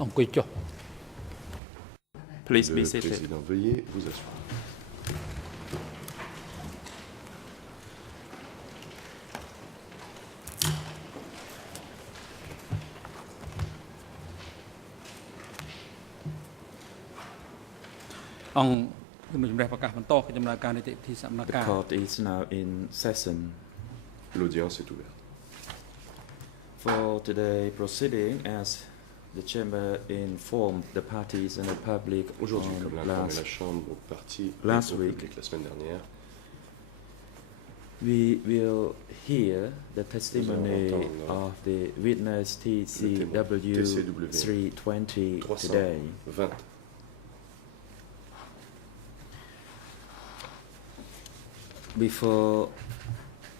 អង្គុយចុះ Please be Le seated. président, veuillez vous asseoir. The court is now in session. L'audience est ouverte. For today's proceeding, as the chamber informed the parties and the public Aujourd'hui, comme l'a informé last, la Chambre aux parties et last au week, public la semaine dernière, we will hear the testimony entendre of the witness TCW TCW 320 today. 320. Before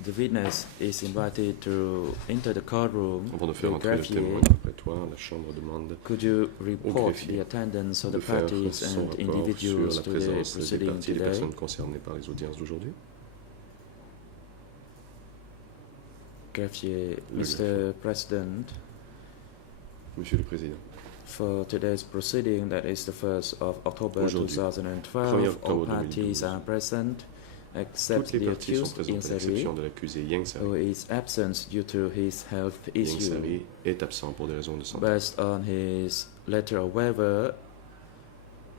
the witness is invited to enter the courtroom, Avant de faire the entrer le greffier, témoin dans le prétoire, la Chambre demande could you report greffier the attendance of the de faire parties son and rapport individuals sur la to the présence des proceeding parties et des today? personnes concernées par les audiences d'aujourd'hui. Greffier, Le Mr. President, Monsieur le Président, for today's proceeding, that is the 1st of October Aujourd'hui, 2012, 1er all octobre parties 2012, are present except toutes les the parties sont accused présentes à Insari, l'exception de l'accusé Yang who Sari. is absent due to his health Yang issue. Sari est absent pour des raisons de santé. Based on his letter of waiver,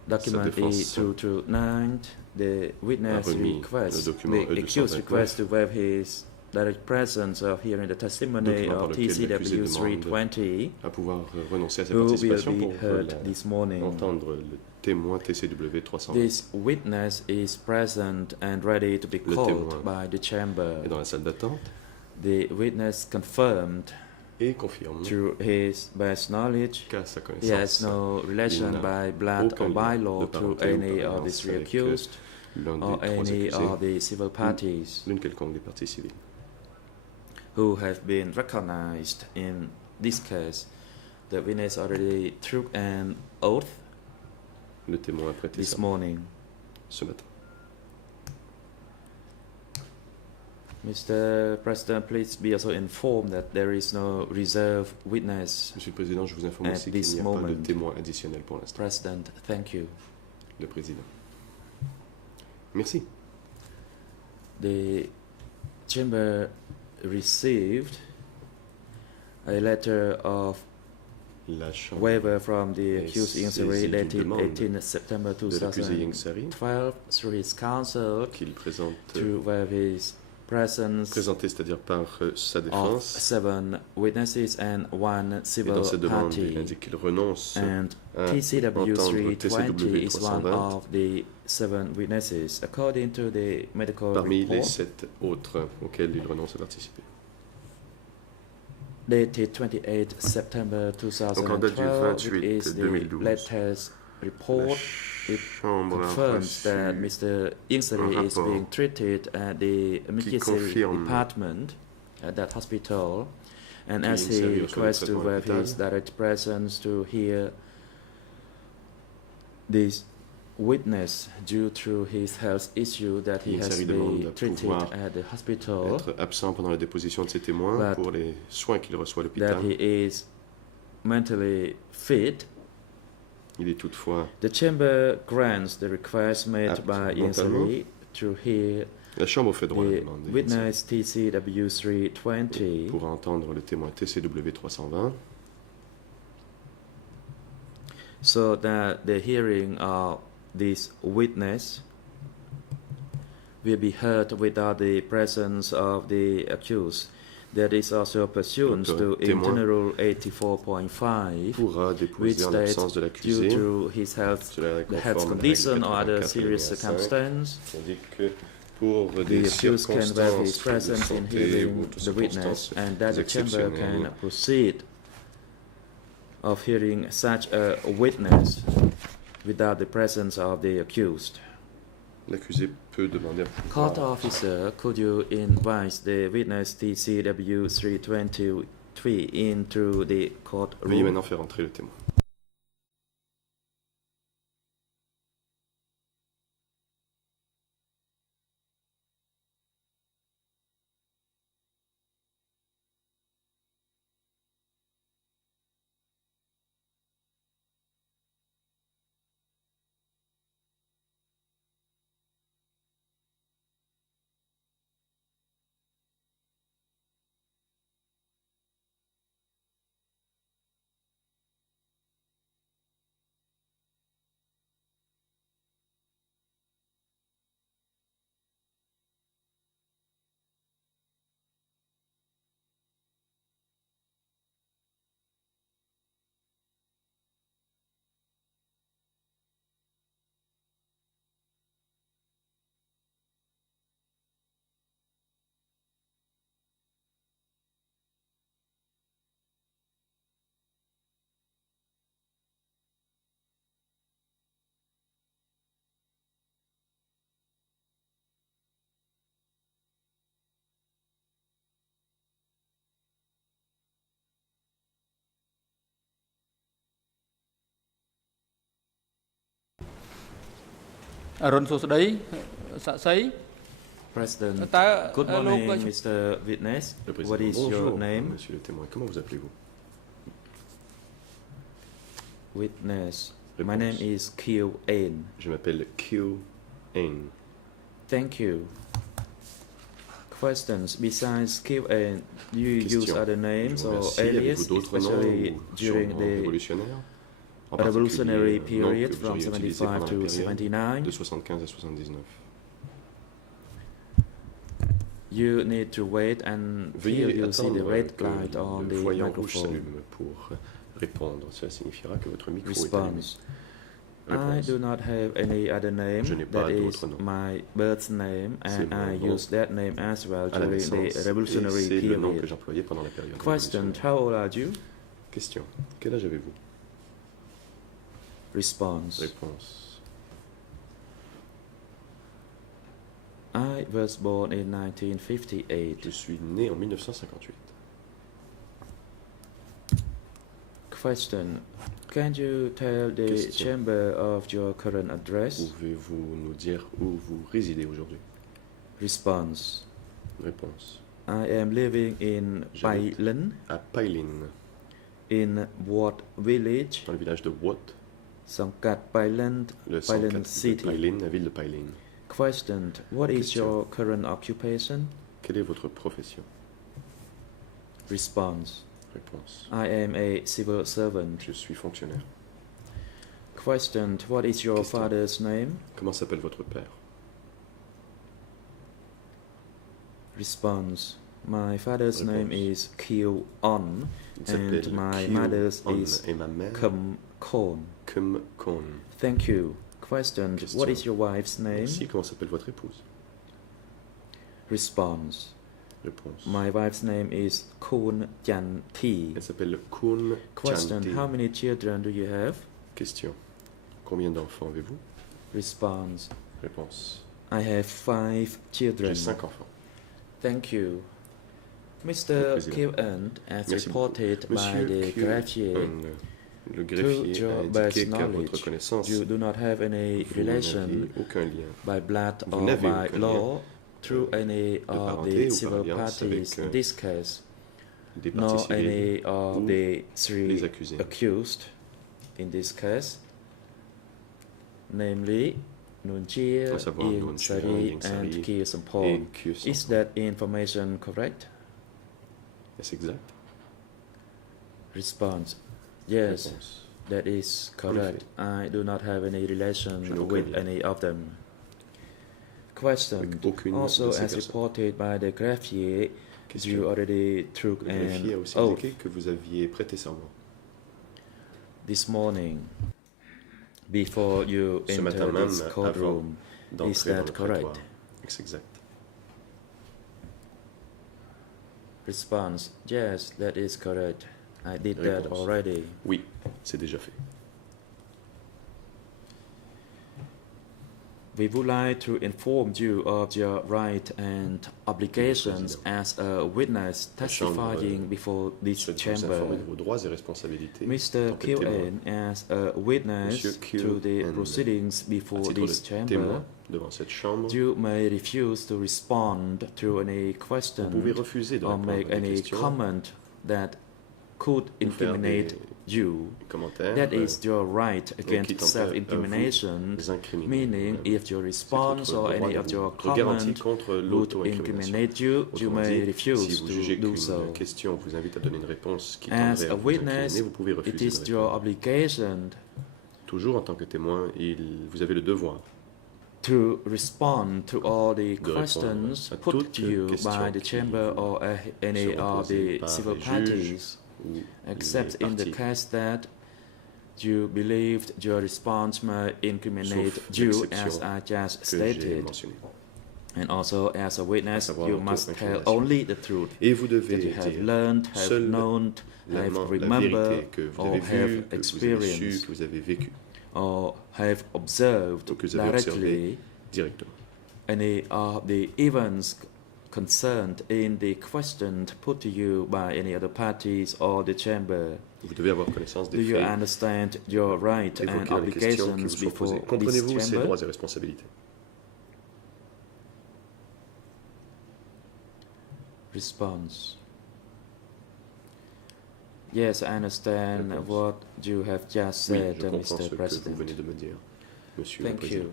document défense E229, the witness a remis requests, le document the accused E229 requests to waive his direct presence of hearing the testimony document par of lequel l'accusé TCW demande 320, à pouvoir renoncer à sa who will participation be pour heard this morning. entendre le témoin TCW 320. This witness is present and ready to be Le called témoin by the chamber. est dans la salle d'attente The witness confirmed et confirme through his best knowledge qu'à sa he connaissance, has no relation n'a by blood or aucun by lien law de to parenté ou any of the d'alliance three avec accused l'un or des trois any accusés, of the civil parties l'une quelconque des parties civiles. who have been recognized in this case. The witness already took an oath Le témoin a prêté this serment morning. ce matin. Mr. President, please be also informed that there is no reserve witness. Monsieur le Président, je vous informe At aussi qu'il this n'y a pas de moment. témoin additionnel pour l'instant. President, thank you. Le Président. Merci. The chamber received a letter of La Chambre waiver from the est accused saisie Insari d'une dated demande 18 September de l'accusé Yang Sari 2012 through his counsel qu'il présente, to waive his presence présenté, c'est-à-dire par sa of défense. 7 witnesses and 1 Et civil dans cette demande, il party. indique qu'il renonce And à TCW entendre 320 TCW is one 320 of the 7 witnesses, according to the medical parmi les report 7 autres auxquels il renonce à participer. dated 28 September Donc en date du 2012, 28 is the 2012, latest La report. It Chambre a confirms that reçu Mr. Insari un is rapport being treated at the emergency confirme department at that hospital, and que as he Insari reçoit le requests to traitement à waive l'hôpital. his direct presence to hear this witness due to his health issue that he has Insari demande been à treated pouvoir at the hospital, être absent pendant la déposition de ses témoins But pour les soins qu'il reçoit à that l'hôpital. he is mentally fit. Il est toutefois, The chamber grants the request made Apte by mentalement. Insari to hear la Chambre fait droit à la the demande witness TCW 320 pour entendre le témoin TCW 320 so that the hearing of this witness will be heard without the presence of the accused. That is also pursuant Donc, to témoin Internal Rule 84.5, pourra which déposer en states l'absence de due l'accusé. to his health, Cela est the health conforme à la condition règle or other 84 serious alinéa 5, circumstance, tandis que pour the des accused can waive his circonstances de presence in santé ou hearing de the witness, circonstances and that the chamber can exceptionnelles, proceed of hearing such a witness without the presence of the accused. l'accusé peut demander à Court pouvoir. officer, could you invite the witness TCW 323 into the Veuillez courtroom? maintenant faire entrer le témoin. អរុនសួស្តីសាក់សី President, Ta- good morning, Luke, Mr. Witness. Le président, What is bonjour, your name? monsieur le témoin. Comment vous appelez-vous? Witness. My Réponse. name is Kiel Ain. Je m'appelle Kyo Ain. Thank you. Questions. Besides Kiel Ain, do you use Question. other Je names vous or remercie. alias, Avez-vous d'autres noms especially ou during surnoms the révolutionnaires? En revolutionary particulier, nom period que vous from auriez utilisé 75 pendant to la période 79? de 75 à 79. You need to wait until Veuillez you see the attendre red que light on le the voyant rouge microphone. s'allume pour répondre. Cela signifiera que votre micro est allumé. Response. I Réponse. do not have any other name. Je n'ai pas That is d'autre nom. my birth name, C'est and I mon nom. use that name as well À la during naissance, the et revolutionary c'est le nom que period. j'employais pendant la période Question. révolutionnaire. How old are you? Question. Quel âge avez-vous? Response. Réponse. I was born in 1958. Je suis né en 1958. Question. Can you tell the Question. chamber of your current address? Pouvez-vous nous dire où vous résidez aujourd'hui? Response. Réponse. I am living in J'habite Pailin, À Pailin, in Wat Village, dans le village de Wat, Songkat Pailan, le Pailin 104 de City. Pailin, la ville de Pailin. Question. What is Question. your current occupation? Quelle est votre profession? Response. Réponse. I am a civil servant. Je suis fonctionnaire. Question. What is your Question. father's name? Comment s'appelle votre père? Response. My father's name Réponse. is Kyo On, Il s'appelle and my Kyo mother's On is et ma mère Kum Kon. Kum Kon. Thank you. Question. Question. What is your wife's name? Merci, comment s'appelle votre épouse? Response. Réponse. My wife's name is Kun Chan Thi. Elle s'appelle Kun Question. Chanti. How many children do you have? Question. Combien d'enfants avez-vous? Response. Réponse. I have 5 children. J'ai 5 enfants. Thank you. Le Mr. président. Kiel Eun, as Merci reported by Monsieur the Kyo greffier, le to greffier your a best indiqué qu'à votre knowledge, connaissance, you do not have any vous relation n'aviez aucun lien by blood Vous or n'avez by aucun law through any of parenté the ou civil par alliance parties avec, in this case, des parties nor civiles any of ou the 3 les accusés. accused in this case, namely Nun Chia, À savoir Ieng Nun Chia, Sari, Ieng Sari and Kia Et Sampon. que Is that information correct? Est-ce exact? Response. Yes, Réponse. that is En correct. I do not have any Je n'ai relation aucun with lien. any of them. Question. Avec aucune Also, de ces as personnes. reported by the greffier, you Question. already took Le greffier a an aussi oath indiqué que vous aviez prêté serment this morning before you ce enter matin même this avant courtroom. Is d'entrer dans that le correct? prétoire. Est-ce exact? Response. Yes, that is correct. I did that Réponse. already. Oui, c'est déjà fait. We would like to inform you of your right and obligations as a witness testifying before this Souhaite vous chamber. informer de vos droits et responsabilités Mr. en tant que témoin. Kiel as a witness Monsieur Kiel to the N, proceedings À before titre this de chamber, témoin devant cette chambre, you may refuse to respond to any vous pouvez question refuser de or répondre make à des any questions comment that could ou faire incriminate des you. commentaires That is your right qui against tentent à self-incrimination, vous incriminer. meaning Vous-même. if your C'est response votre or droit any de of vous your garantie comment contre would l'auto-incrimination. incriminate you, you Autrement may dit, refuse si vous jugez to do qu'une so. question vous invite à donner une réponse qui As tendrait a à vous witness, incriminer, vous pouvez it refuser is de your répondre. obligation Toujours en tant que témoin, vous avez le devoir to respond to all the répondre questions à put toute to you question by the qui chamber or any seront of posées the par civil les juges parties, ou except les in the parties. case that you believed your response may incriminate Sauf you l'exception as I just que j'ai stated. mentionné. And also, as a witness, À savoir you must tell l'auto-incrimination. only the truth Et vous devez that you have dire learned, have seule known, have la remembered, vérité que vous or avez have vue, que vous avez su, experienced, que vous avez vécu or have observed ou que vous avez observé directly directement. any of the events concerned in the question put to you by any other parties or the chamber. Vous devez avoir connaissance Do des you faits understand your right and évoqués dans les questions qui obligations vous sont posées. before this Comprenez-vous ces chamber? droits et responsabilités? Response. Yes, I understand Réponse. what you have just Oui, said, je comprends ce Mr. que vous President. venez de me dire, Monsieur le Thank Président. you.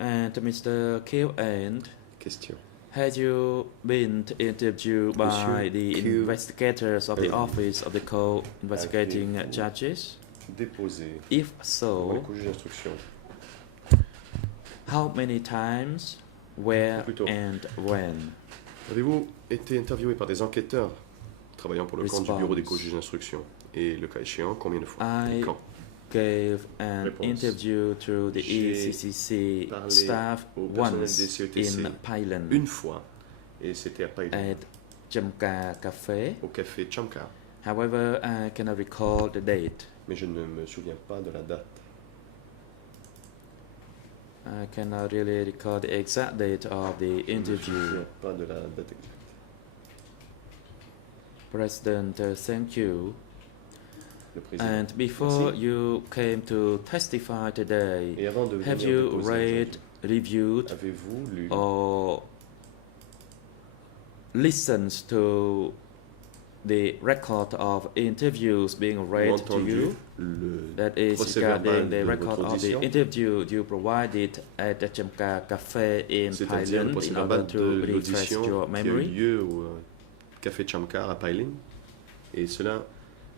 And Mr. Killen, Question. had you been interviewed by Monsieur the Q. investigators of the Office of the Co-Investigating Avez-vous Judges? Déposé If devant le so, co-juge d'instruction how many times, where, Plutôt. and when? Avez-vous été interviewé par des enquêteurs travaillant pour le compte du bureau des Response. co-juges d'instruction? Et le cas échéant, combien de fois? I Et quand? gave an Réponse. interview to the J'ai ECCC parlé staff au personnel once des CETC in Thailand une fois, et c'était à Païlen, at Chamka Cafe. au café Chamka, However, I cannot recall the date. mais je ne me souviens pas de la date. I cannot really recall the exact date of the Je ne me interview. souviens pas de la date exacte. President, thank you. Le président. And before Merci. you came to testify today, Et avant de have venir you déposer read, reviewed, aujourd'hui, avez-vous lu or listened to the record of interviews being ou read to entendu you? le That is procès regarding verbal the de record votre of the audition? interview you provided at the Chamka Cafe in C'est-à-dire le Thailand procès in order verbal to de refresh l'audition your qui a eu memory? lieu au café Chamkar à Païlen. Et cela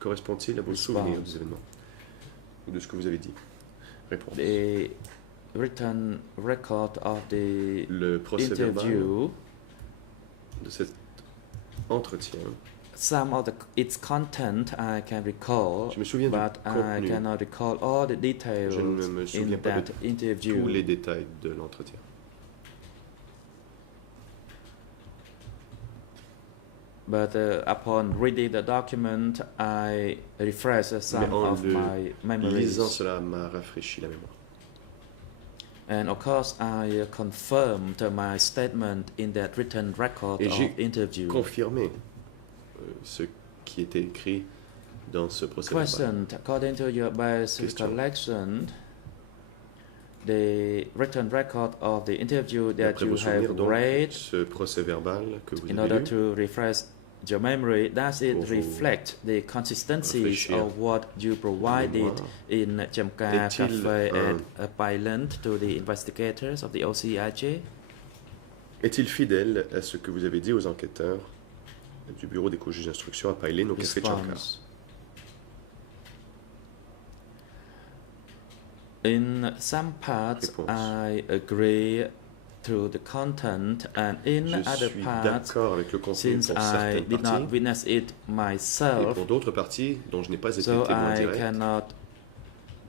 correspond-il à vos Response. souvenirs des événements ou de ce que vous avez dit? Réponse. The written record of the Le procès verbal interview, de cet entretien, some of its content I can recall, je me souviens du but I contenu. cannot recall all the Je details ne me in souviens pas that de tous les interview. détails de l'entretien. But upon reading the document, I refreshed some Mais en of my memories. lisant cela m'a rafraîchi la mémoire. And of course, I confirmed my statement in that written record Et of j'ai interview. confirmé ce qui était écrit dans ce procès verbal. Question: according to your best Question. recollection, the written record of the interview that D'après you vos souvenirs, have donc, read, ce procès verbal que vous in avez order lu, to refresh your memory, does it Pour vous reflect the consistencies rafraîchir of what you provided mémoire, in Chamka est-il Cafe un- at Thailand to the investigators of the OCIJ? est-il fidèle à ce que vous avez dit aux enquêteurs du bureau des co-juges d'instruction à Païlen au café Chamkar? Response. In some parts, Réponse. I agree to the content, and in Je other suis parts, d'accord avec le contenu since pour I certaines did not parties, witness it et myself, pour d'autres parties dont je n'ai pas été so témoin I direct, cannot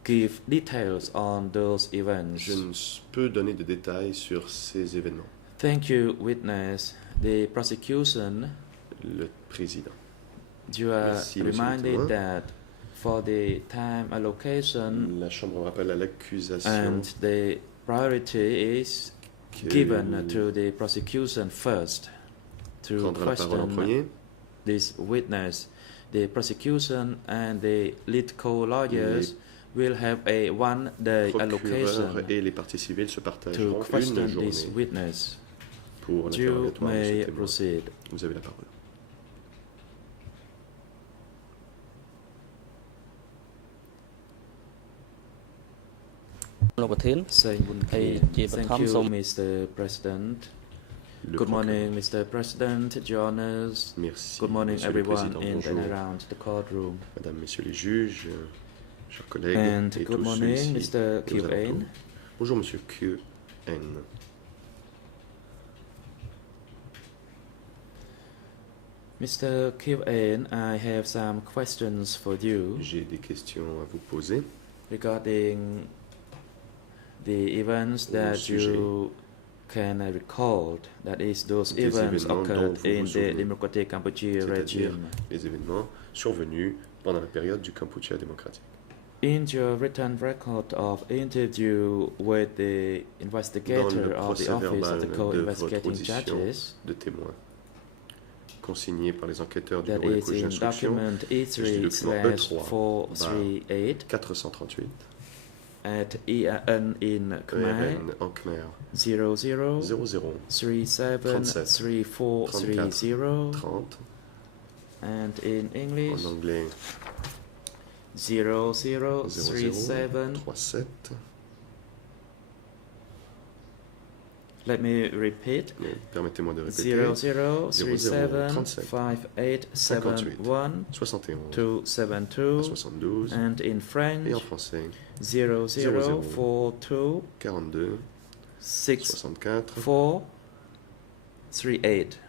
give details on those events. je ne peux donner de détails sur ces événements. Thank you, witness. The prosecution, Le président. you are Merci, monsieur le reminded témoin. that for the time allocation La Chambre rappelle à l'accusation and the priority is qu'elle given to the prosecution first to prendra la parole en question premier. this witness. The prosecution and the lead co-lawyers will have a one-day Procureur allocation et les parties civiles se to partageront question une journée this witness. pour You l'interrogatoire de ce may témoin. proceed. Vous avez la parole. Saying Hey, thank you, Mr. President. Le Good procureur. morning, Mr. President, Your Honors. Merci. Good morning, Monsieur le everyone Président. in Bonjour, and around the courtroom. Madame, Messieurs les juges, chers collègues And et good tous morning, ceux-ci Mr. et aux Q. alentours. Ain. Bonjour, Monsieur Q.N. Mr. Q. Ain, I have some questions for you J'ai des questions à vous poser. regarding the events that sujet you can recall, that is, those des events événements occurred dont vous in vous the souvenez, Democratic Cambodia c'est-à-dire regime. les événements survenus pendant la période du Kampuchea démocratique. In your written record of interview with the Dans investigator le of the procès Office verbal of the de votre Co-Investigating audition Judges, de témoins consigné par les enquêteurs du that bureau des is juges in d'instruction document document E3/438, E3/438, 438, at EN in Khmer ERN en Khmer 00 00 37 37 3430 30 and in English en anglais 00 00 37. 37. Let me repeat. Mais permettez-moi de répéter 00 37 37 58 71 71 272 72 and in et French en français 00 00 42 42 64 64 38.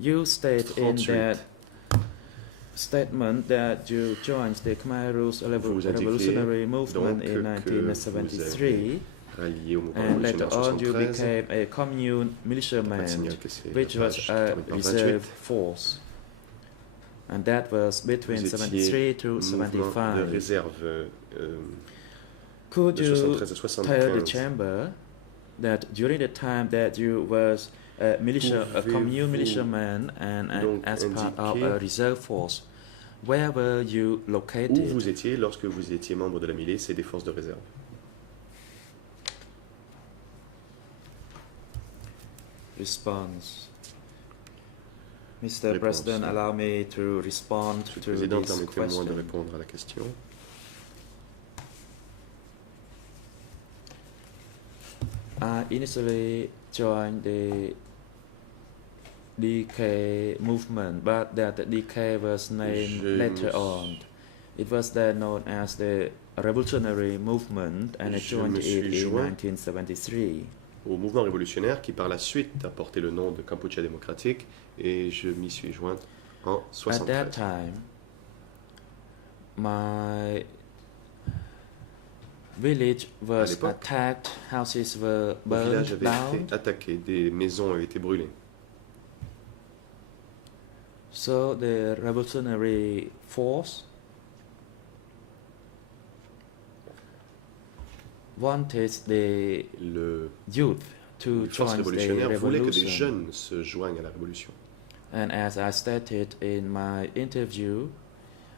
You state in 38. that statement that you joined the Khmer Rouge Vous indiquez Revolutionary Movement donc in que vous 1973 rallié au mouvement and révolutionnaire later on you 73. became a commune Pas de militiaman signal que c'est which la was page a terminée par reserve 28. force and that was between Vous 73 étiez to mouvement de 75. réserve Could de you 73 à tell the 75. chamber that during the time that you was a militia, a commune Pouvez-vous militiaman and donc as part of indiquer a reserve force, where were you Où located? vous étiez lorsque vous étiez membre de la milice et des forces de réserve? Response. Mr. Réponse. President, allow me to respond Monsieur le to Président, this permettez-moi de question. répondre à la question. I initially joined the DK movement, but that the DK was named Je later me on. It was then known as the Revolutionary Movement, and I Je joined me it suis in joint 1973. Au mouvement révolutionnaire qui par la suite a porté le nom de Kampuchea démocratique et je m'y suis joint en At that 73. time, my village was l'époque, attacked, houses were Le burned village avait down, été attaqué, des maisons avaient été brûlées. so the revolutionary force wanted the Le youth to les forces join the révolutionnaires voulaient que des revolution. jeunes se joignent à la révolution. And as I stated in my interview,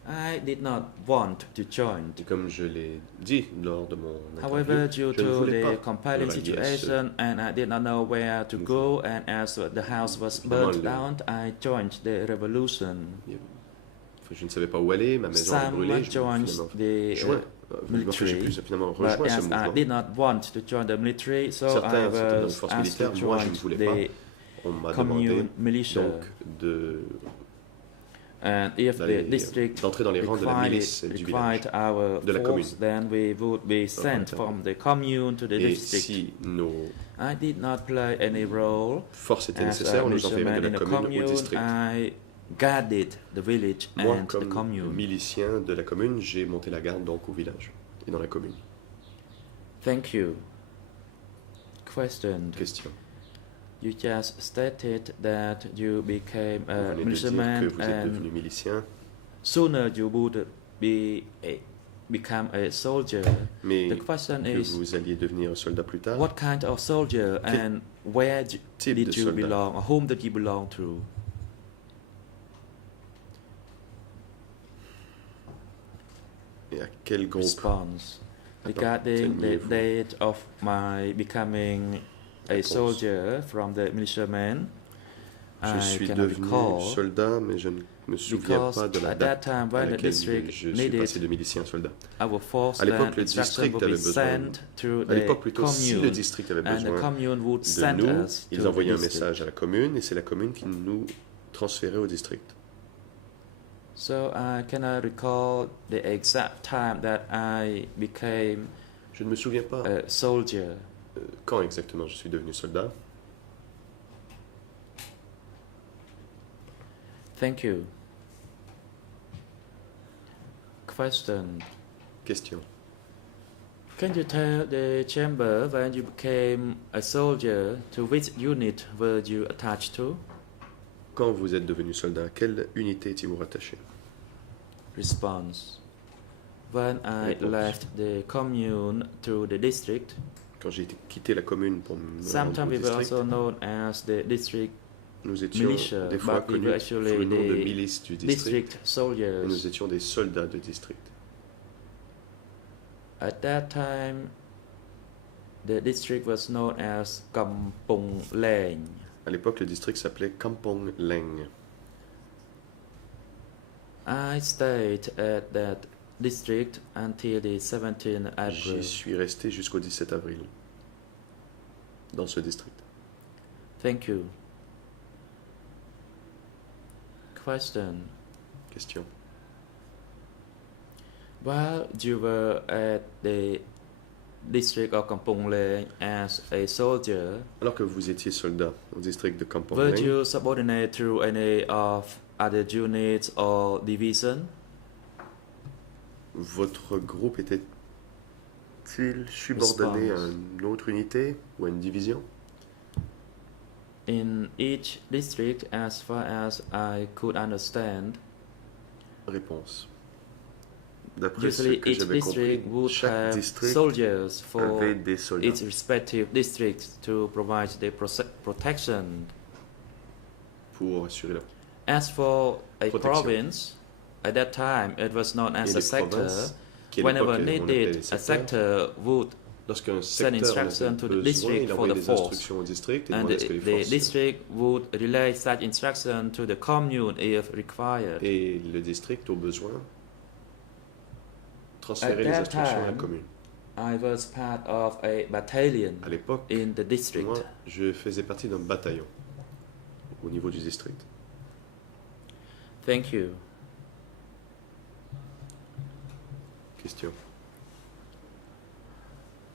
I did not want to join. Et comme je l'ai dit lors de mon However, interview, due je ne to voulais the pas compelling me rallier à ce situation and I did not know where to go, and as the house was burned down, I joined the revolution. Enfin, je ne savais pas où aller, ma maison est Some brûlée, je me joined suis the joint. Enfin, j'ai military, pu finalement but rejoindre ce as I mouvement. did not want to join the military, so I Certains étaient dans les was forces asked to militaires, moi je join ne voulais the pas. On m'a demandé commune militia. donc And if the district d'entrer dans les rangs de la milice du village. required our de la force, commune. then we would be sent from the commune to the Et district. si nos I did not play any role forces étaient as nécessaires, a on nous enverrait militiaman de in la the commune au commune. district. I guarded the village Moi, and the comme commune. milicien de la commune, j'ai monté la garde donc au village et dans la commune. Thank you. Question. Question. You just stated that you became Vous a venez de dire que militiaman vous êtes and devenu milicien, sooner you would become a soldier. mais The question que is, vous alliez devenir soldat plus tard. what kind of soldier Quel and where type did de you soldat? belong, or whom did you belong to? Et à quel groupe? Response. Regarding the Apparteniez-vous? date of my becoming a Réponse. soldier from the militiaman, Je I suis cannot devenu recall, soldat, mais je ne me souviens because pas de la at date that time à when the laquelle district je suis passé needed de milicien à soldat. our force, À l'époque, then le instruction district would avait be besoin, sent to à the l'époque plutôt, si le commune, district avait and the besoin commune would de send nous, us ils to the envoyaient un district. message à la commune et c'est la commune qui nous transférait au district. So I cannot recall the exact time that I became Je ne me souviens pas a soldier. quand exactement je suis devenu soldat. Thank you. Question. Question. Can you tell the chamber when you became a soldier, to which unit were you attached to? Quand vous êtes devenu soldat, à quelle unité étiez-vous rattaché? Response. When I Réponse. left the commune to the district, Quand j'ai quitté la commune pour me rendre sometimes au we were district, also known as the district nous étions militia, des fois but we connus were sous actually le nom de the milice du district district et soldiers. nous étions des soldats de district. At that time, the district was known as Kampong Leng. À l'époque, le district s'appelait Kampong Leng. I stayed at that district until the 17th April. J'y suis resté jusqu'au 17 avril, dans ce district. Thank you. Question. Question. While you were at the district of Kampong Leng as a soldier, Alors que vous étiez soldat au district de Kampong were Leng, you subordinate to any of other units or division? votre groupe était-il subordonné à une autre unité ou à une division? In each district, as far as I could understand, Réponse. D'après ce usually que each j'avais compris, district would chaque have district soldiers for avait des soldats its respective districts to provide the protection. pour assurer la As for a Protection. province, at that time it was known as et a les sector. provinces qui à Whenever l'époque on appelait needed, les a secteurs. sector would Lorsqu'un send secteur instruction avait to the besoin, district il for envoyait the des force, instructions au district et and demandait à ce que les the forces district would relay such instruction to the commune if required. et le district au besoin transféraient les that instructions à la time, commune. I was part of a battalion À l'époque, in the district. moi, je faisais partie d'un bataillon au niveau du district. Thank you. Question.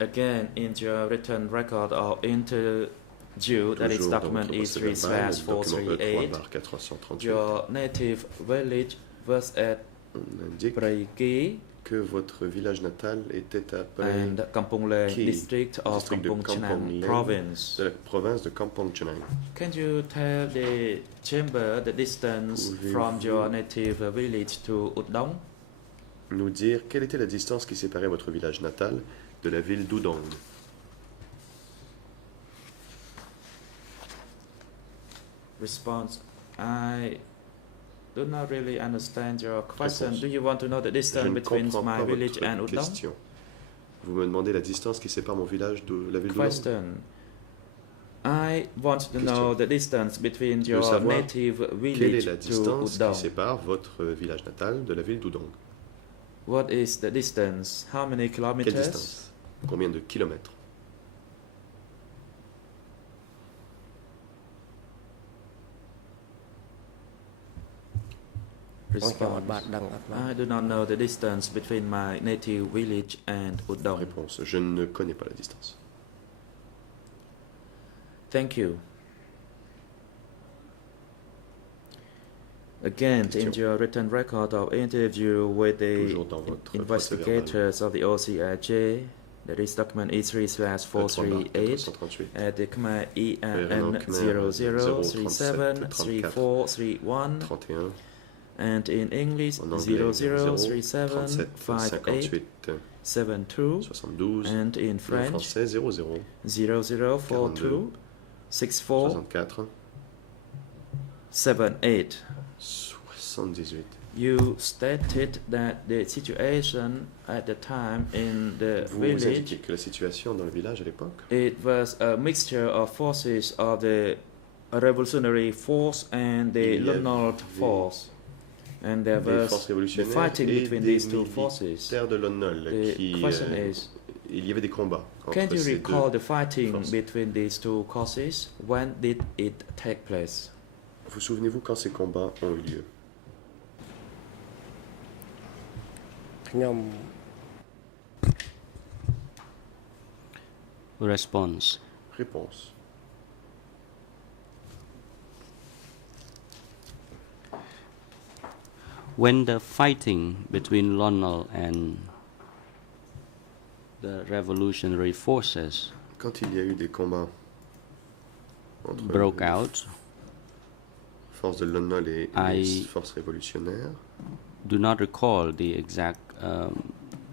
Again, in your written record or interview, that is Toujours dans document votre procès-verbal, document E3/438, E3/438, your native village was at on indique Praiki que votre village natal était à and Kampong Leng Qui, district of district de Kampong Kampong Chhnang Leng, province. de la province de Kampong Chhnang. Can you tell the chamber the distance from Pouvez-vous- your native village to Udong? Nous dire quelle était la distance qui séparait votre village natal de la ville d'Udong? Response: I do not really understand your question. Réponse. Do you want to know the Je distance ne between comprends my pas village votre and Udong? question. Vous me demandez la distance qui sépare mon village de la ville d'Udong? Question: I want to know the distance between veux your savoir native Quelle est village la to distance qui Udong. sépare votre village natal de la ville d'Udong? What is the distance? How many Quelle kilometers? distance? Combien de kilomètres? Response: I do not know the distance between my native village and Udong. Réponse. Je ne connais pas la distance. Thank you. Again, in Question. your written record of interview with the Toujours dans votre procès-verbal. investigators of the OCIJ, that is document E3/438, at the Khmer ENN 00373431, 31, and in English en anglais 003758 37 72, 72, and in en French français 00 0042 64 64 78. 78. You stated that the situation at the time in the Vous village, indiquez que la situation dans le village à l'époque it was a mixture of forces of the revolutionary force and the Il y avait Lunnol force, and there des was forces révolutionnaires fighting et between des these two forces. militaires de l'ONUL The qui question is, il y avait des combats can entre you ces recall deux. the fighting forces. between these two causes? When did it take place? Vous souvenez-vous quand ces combats ont eu lieu? ខ្ញុំ Response. Réponse. When the fighting between Lonal and the revolutionary forces Quand il y a eu des combats entre broke les out, forces de l'ONUL et les I- forces révolutionnaires, do not recall the exact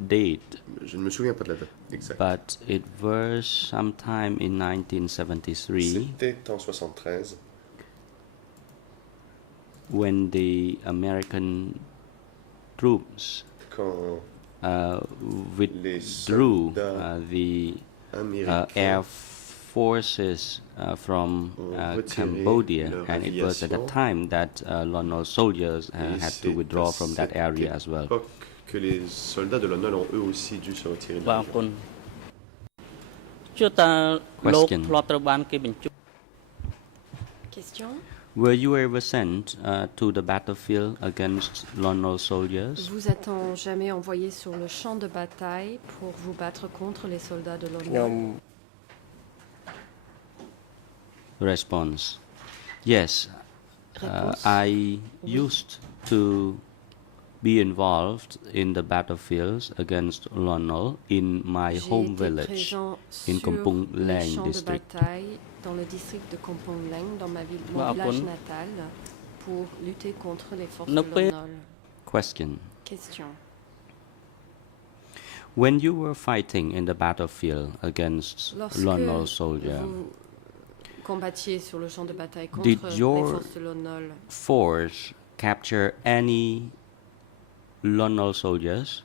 date, je ne me souviens pas de la date exacte. but it was sometime in 1973 C'était en 73 when the American troops quand withdrew soldats the américains air forces from ont retiré Cambodia, leur and it was at the aviation. time that Lon Nol soldiers Et had to c'est withdraw à from that cette area as well. époque que les soldats de l'ONU ont eux aussi dû se retirer de បាទ la អរគុ région. ណជឿតាលោក Question. ធ្លាប់ត្រូវបានគេបញ្ជូន Question. Were you ever sent to the battlefield against Lon Nol soldiers? Vous a-t-on jamais envoyé sur le champ de bataille pour vous battre contre les soldats de ខ្ញុំ l'ONU? Response. Yes, Réponse. I used to be involved in the battlefields against Lon Nol in my J'ai home été village présent in sur Kampong le Leng champ de district. bataille dans le district de Kampong Leng, dans mon Bah, village Apon. natal, pour lutter contre les forces Ne de peut- l'ONU. Question. Question. When you were fighting in the battlefield against Lorsque Lon Nol soldier, vous combattiez sur le champ de bataille Did contre les your forces de l'ONU, force capture any Lon Nol soldiers?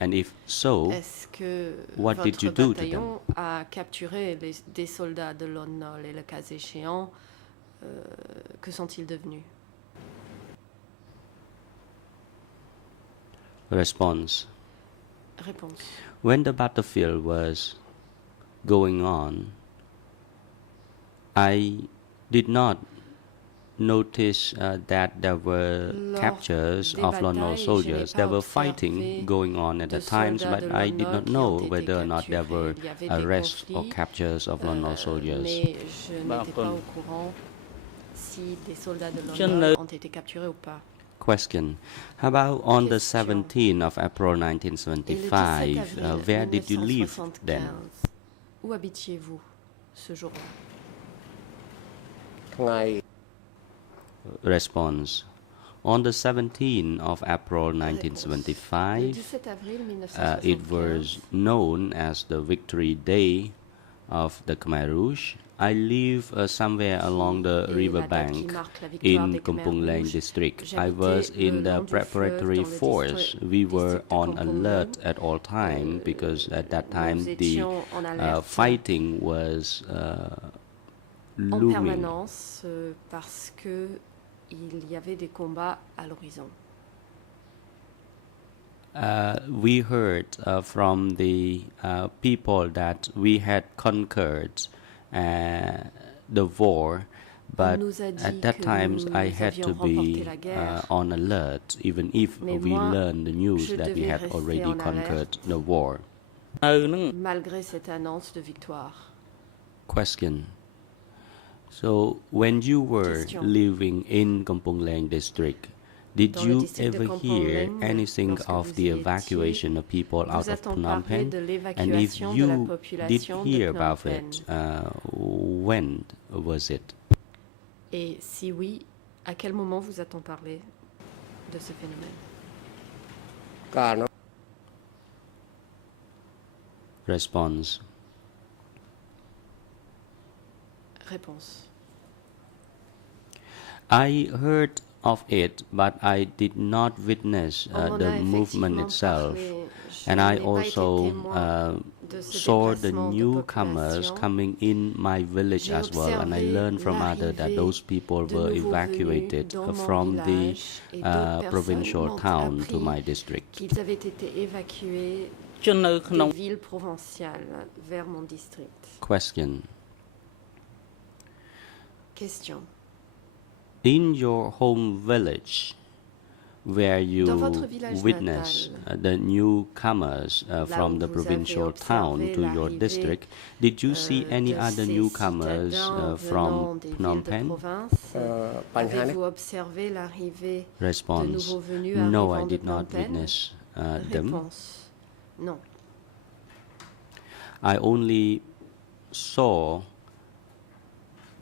And if so, est-ce que what did votre you do to bataillon a capturé des soldats de l'ONU et le cas échéant, que sont-ils devenus? response. Réponse. When the battlefield was going on, I did not notice that there were Lors captures des of Lon Nol batailles, je soldiers. n'ai There pas were fighting observé going on at de the times, soldats but de I l'ONU did not qui know ont été whether or not there capturés. were Il y avait des arrests or conflits, captures of Lon Nol soldiers. Mais je Bah, n'étais pas comme- au courant si des soldats de Je l'ONU ne- ont été capturés ou pas. Question. How about on the Question. 17th of April Et le 1975, 17 avril where did you live then? 1975, où habitiez-vous ce jour-là? ថ្ងៃ Response. On the 17th of April Le 1975, 17 avril it was 1975, known as the Victory Day of the Khmer Rouge. I live somewhere along the qui est la riverbank date qui marque la victoire in des Khmer Kampong Leng Rouges. district. I J'habitais was le in the long du preparatory fleuve dans le force. district- We were district de on Kampong alert Leng. at all time because at that time Nous the étions en alerte fighting was en looming. permanence parce que il y avait des combats à l'horizon. We heard from the people that we had conquered the war, but nous a dit at that que time nous I had to avions remporté be la guerre. on alert, even if Mais we moi, learned the news je that we devais had rester already en conquered alerte. the war. នៅហ្នឹង Malgré cette annonce de victoire. Question. So when you were Question. living in Kampong Leng district, did Dans le you district de ever Kampong hear Leng, anything lorsque of vous the y étiez, evacuation of people out Vous of a-t-on Phnom parlé Penh? de And if l'évacuation de la you did population de hear Phnom about Penh? it, when was it? Et si oui, à quel moment vous a-t-on parlé de ce phénomène? កាលនោះ Response. Réponse. I heard of it, but I did not witness On m'en the a movement effectivement itself. parlé. Je And I n'ai pas été also témoin de ce saw the déplacement de newcomers population. coming in my village J'ai as well, and I observé learned from others that those people de were nouveaux evacuated venus dans mon from the village et d'autres provincial personnes town m'ont to appris my district. qu'ils avaient été évacués ជននៅក្នុង des villes provinciales vers mon district. Question. Question. In your home village, where you Dans votre village witness natal, the newcomers from où the vous provincial avez town observé to your l'arrivée, district, did you see any de other ces newcomers citadins from venant des Phnom villes de Penh? province. បញ្ហានេះ Avez-vous observé l'arrivée de Response. nouveaux venus No, I arrivant de did Phnom not Penh? witness them. Réponse. Non. I only saw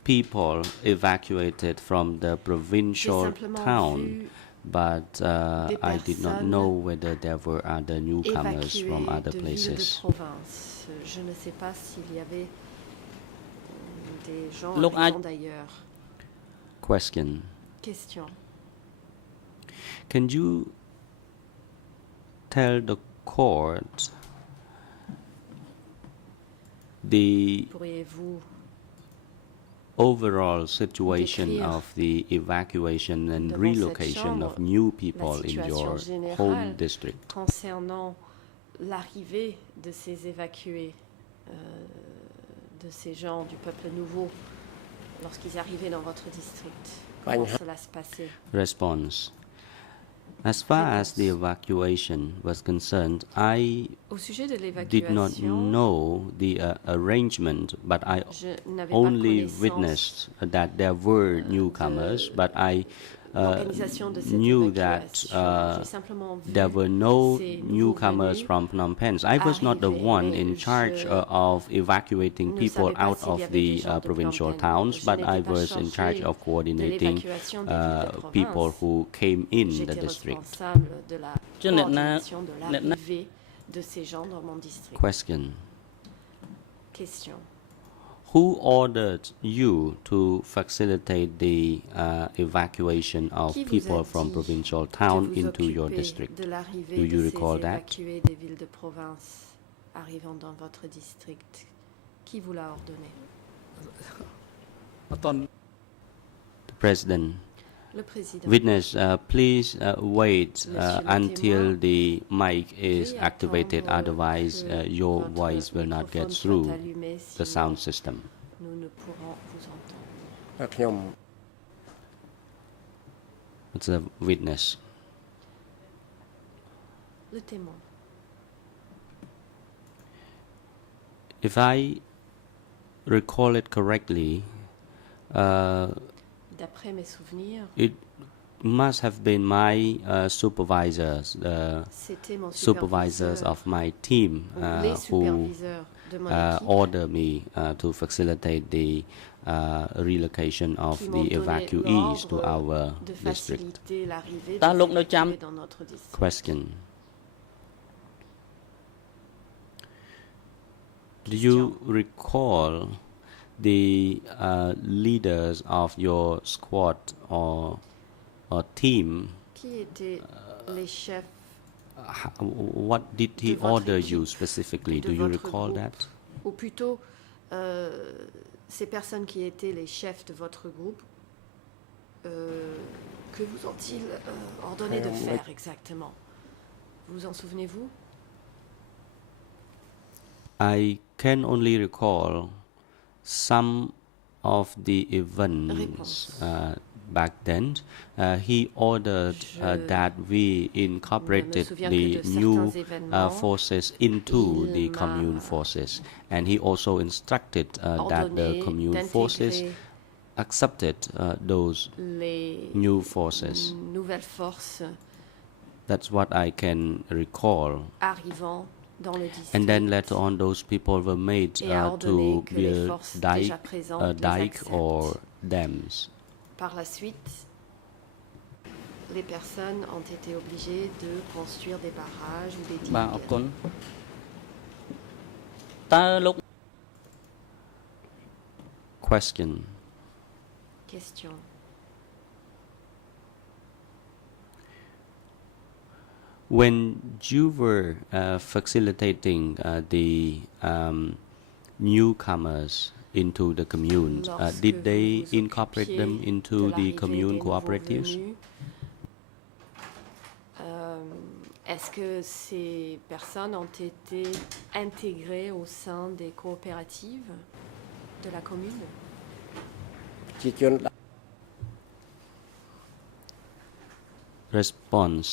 people evacuated from the J'ai provincial simplement town, vu but I did not personnes know whether there were other newcomers évacués from other de villes de places. province. Je ne sais pas s'il y avait des gens Look, arrivant d'ailleurs. Question. Question. Can you tell the court the Pourriez-vous overall situation décrire of the evacuation and devant cette relocation chambre of new people in situation your générale home district? concernant l'arrivée de ces évacués, de ces gens du peuple nouveau, lorsqu'ils arrivaient dans votre district? Comment cela se passait? Response. As far as the evacuation was concerned, I Au sujet de did not l'évacuation, know the je arrangement, but I n'avais pas only connaissance witnessed that there were newcomers, but I l'organisation de cette knew évacuation. that J'ai simplement vu there were no ces nouveaux newcomers venus from Phnom Penh. I was not the arriver, one mais in charge je of evacuating ne people savais pas out s'il y of avait the des gens de provincial Phnom Penh. towns, Je but n'étais I pas was in charge chargée of de coordinating l'évacuation des villes de people province. who came in the J'étais district. responsable de la Chứអ្នកណា- coordination deអ្នកណា- l'arrivée de ces gens dans mon district. Question. Question. Who ordered you to facilitate the evacuation of Qui vous people a from dit provincial de town vous into your occuper district? de l'arrivée Do de you ces recall that? évacués des villes de province arrivant dans votre district? Qui vous l'a ordonné? អត់ទាន់ The President. Le président. Witness, please wait Monsieur le until témoin, the mic is Veuillez activated, attendre otherwise que your votre voice will not get microphone through soit allumé, the sinon sound system. Nous ne pourrons vous entendre. ខ្ញុំ It's a witness. Le témoin. If I recall it correctly, D'après mes souvenirs, it must have been my supervisors, c'était mon supervisors superviseur of my team, ou les who superviseurs de mon équipe ordered me to facilitate the relocation of qui the m'ont donné evacuees to l'ordre our de district. faciliter l'arrivée Ta des lúcនៅចាំ évacués dans notre district. Question. Do you recall the leaders of your squad or team? Qui étaient les chefs What did he de votre order you équipe, specifically? de Do you votre recall groupe? that? ou plutôt ces personnes qui étaient les chefs de votre groupe, que vous ont-ils ordonné de faire exactement? Vous en souvenez-vous? I can only recall some of the events Réponse. back then. He ordered that we incorporated souviens the que de new certains événements, forces into il the m'a commune forces, and he also instructed that the ordonné commune forces d'intégrer accepted those les new forces. nouvelles forces That's what I can recall. arrivant dans le district. And then later on, those people were made Et a ordonné to que les build forces déjà dike, présentes a les dike acceptent. or dams. Par la suite, les personnes ont été obligées de construire des barrages ou des បាទអរ digues. គុណតើលោក Question. Question. When you were facilitating the newcomers into the commune, Lorsque did they vous vous incorporate them occupiez into de the l'arrivée commune des nouveaux cooperatives? venus, est-ce que ces personnes ont été intégrées au sein des coopératives de la commune? ជាជនដាក់ Response.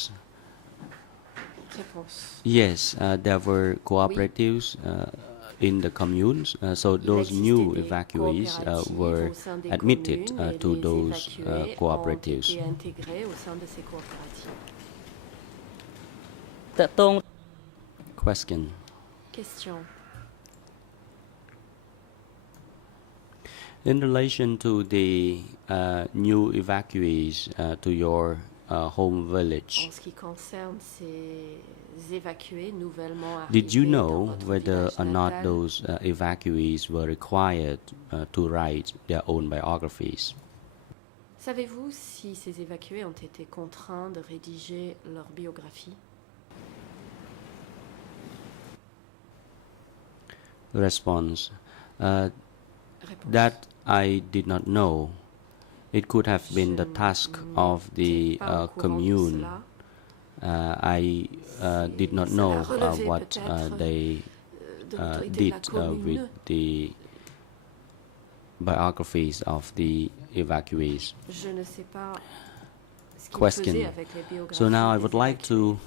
Réponse. Yes, there were cooperatives in the communes, so those Il new existait des evacuees coopératives were au sein des admitted communes et to les those évacués cooperatives. ont été intégrés au sein de ces coopératives. តកតង Question. Question. In relation to the new evacuees to your home village, En ce qui concerne ces évacués nouvellement arrivés did you dans know votre whether village or not natal, those evacuees were required to write their own biographies? savez-vous si ces évacués ont été contraints de rédiger leur biographie? Response. Réponse. That I did not know. It could have been the Je task n'étais of the pas au courant de commune. cela. I did not Cela know relevait what peut-être, they de l'autorité de did la commune. with the biographies of the evacuees. Je ne sais pas ce qu'il Question. faisait avec les biographies So now I des would like to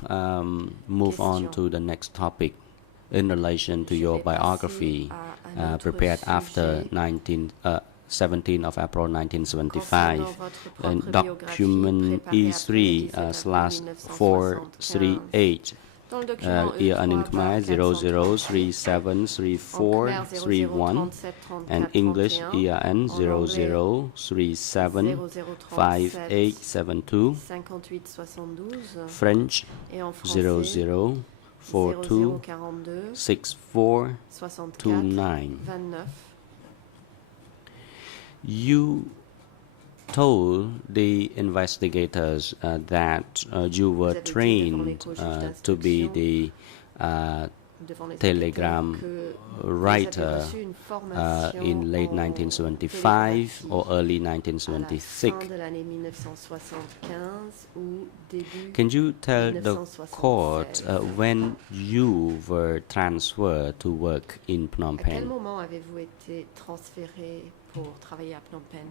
move on Question. to the next topic in relation to Je your vais passer biography à un autre prepared after sujet. 17th of April Concernant 1975. votre And propre document biographie préparée après le 17 avril E3/438 Dans le document year and in E3 Khmer 00373431 and English ERN 00375872 5872 French et en français 0042 0042 64 64 29. 29. You told the investigators that you were Vous avez dit devant les trained co-juges to be d'instruction, the devant les telegram enquêteurs que vous writer avez reçu une formation in late en 1975 or télégraphie early à la 1976. fin de l'année 1975 ou début Can you tell the 1976. court when you were transferred to work in Phnom À quel Penh? moment avez-vous été transféré pour travailler à Phnom Penh?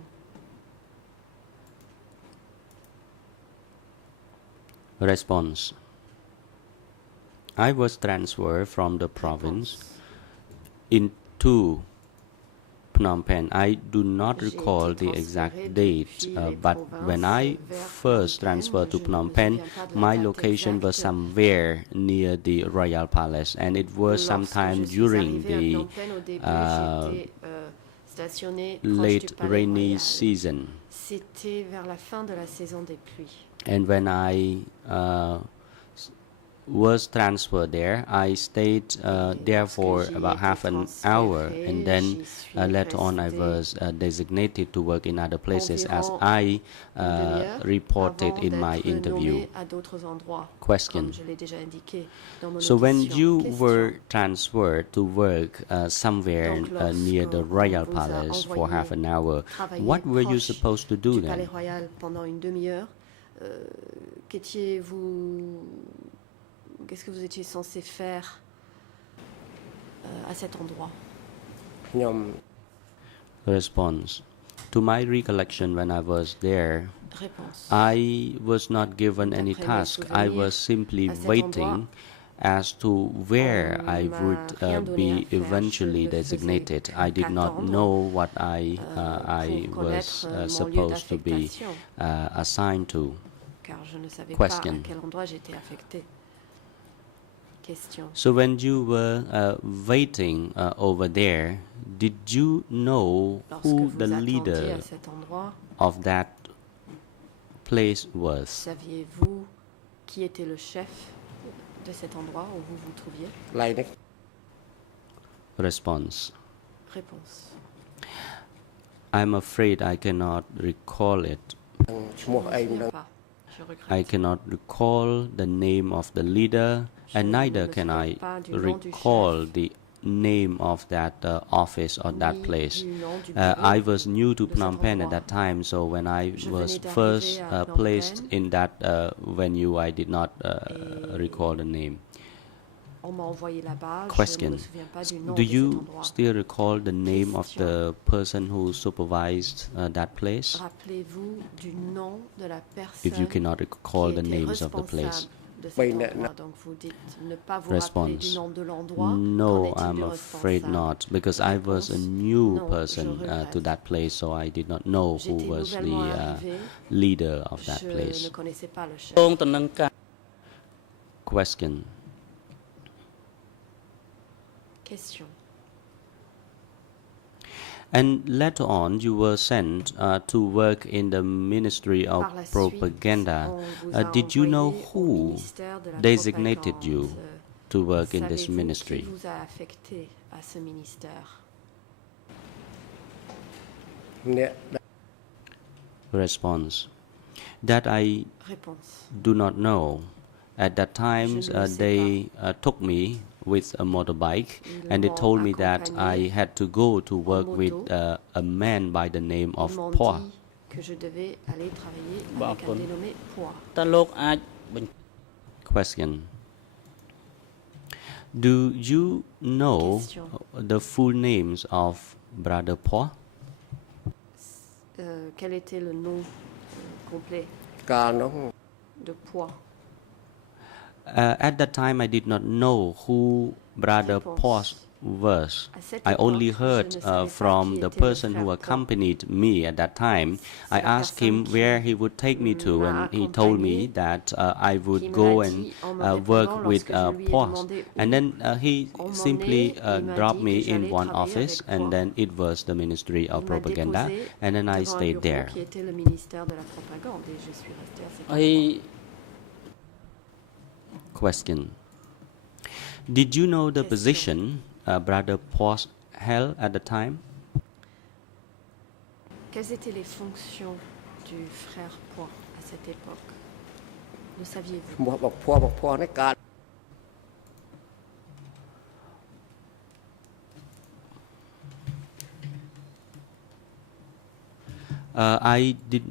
Response. I was transferred from the province Réponse. into Phnom Penh. I do not J'ai recall été the exact transféré date, depuis les but when I provinces vers first Phnom Penh, transferred to je ne Phnom me Penh, souviens pas de la my date location was exacte. somewhere near the Royal Palace, and it was Lorsque sometime je suis during arrivée à the Phnom Penh, au début, j'étais stationnée proche du late Palais rainy Royal. season. C'était vers la fin de la saison des pluies. And when I was transferred there, I stayed there for about half an hour, and then later on I was designated to work in other places as I reported in my interview. À d'autres endroits, Question. comme je l'ai déjà indiqué dans mon So when audition. you Question. were transferred to work somewhere Donc, near the lorsqu'on Royal vous a Palace for envoyé half an hour, travailler what were you proche supposed to do du Palais then? Royal pendant une demi-heure, qu'est-ce que vous étiez censé faire à cet endroit? ខ្ញុំ Response. To my recollection, when I was there, Réponse. I was not given any D'après mes task. I souvenirs, was simply à cet waiting as to where On I m'a would rien donné be à faire. eventually Je ne faisais designated. I did not qu'attendre, know what I pour was connaître mon lieu supposed to be d'affectation, assigned to. car je ne savais Question. pas à quel endroit j'étais affecté. Question. So when you were waiting over there, did you know Lorsque who vous the attendiez leader à cet endroit, of that place was? saviez-vous qui était le chef de cet endroit où vous vous trouviez? កន្លែងនេះ Response. Réponse. I'm afraid I cannot recall it. ឈ្មោះ Je ឯ ne ង me នឹង souviens pas. Je regrette. I cannot recall the name of the leader, and Je neither ne me can I souviens pas du nom du recall chef. the name of that office or that Ni place. du nom du bureau I was new to de cet Phnom Penh at endroit. that time, so when I Je was venais d'arriver first à Phnom placed Penh. in that venue, I did not Et recall the name. On m'a envoyé là-bas. Je ne Question. me souviens pas du nom Do de cet you endroit. still recall the name of the person who supervised that place? Rappelez-vous du nom de la personne If you cannot recall qui the était names of the place. responsable de Oui, cet non, endroit. Donc vous dites ne pas vous rappeler Response. du nom de l'endroit. Qu'en No, est-il I'm du afraid responsable? not, because I was a new Non, person je regrette. to that place, so I did not know who J'étais was nouvellement the arrivée. leader of that Je place. ne connaissais pas le chef. តងទៅនឹងការ Question. Question. And later on, you were sent to work in the Ministry of Par la suite, Propaganda. on vous a Did you know envoyé au who ministère de la designated you propagande. to work in this Savez-vous ministry? qui vous a affecté à ce ministère? អ្នក Response. That I Réponse. do not know. At that time, Je ne le sais they took me with a motorbike, Ils and they m'ont told me that I accompagné had to go to work with moto. a man by the name Ils of m'ont Poa. dit que je devais aller travailler Bah, avec un con. dénommé Pois. តើលោកអាចបញ្ Question. Do you know Question. the full names of Brother Poa? Quel était le nom complet កាលនោះ de Pois? At that time, I did not know who Brother Réponse. Poa was. À cette I époque, only je heard ne savais pas from qui the était le person who frère Pois. accompanied me at that time. I C'est la asked him personne qui where he would take me to, m'a and he told me accompagné, that I qui would me go l'a and dit en me work répondant with lorsque je lui ai Poa. demandé où And then he on simply m'emmenait, il m'a dropped dit me que in j'allais one travailler office, avec and Poa. then it was the Ministry of Il m'a Propaganda, déposé and then I devant un stayed bureau there. qui était le ministère de la propagande et je suis restée à cet ហើយ endroit. Question. Did you know the Question. position Brother Poa held at the time? Quelles étaient les fonctions du frère Pois à cette époque? Le saviez-vous? មកបពភ័នេះកាល I did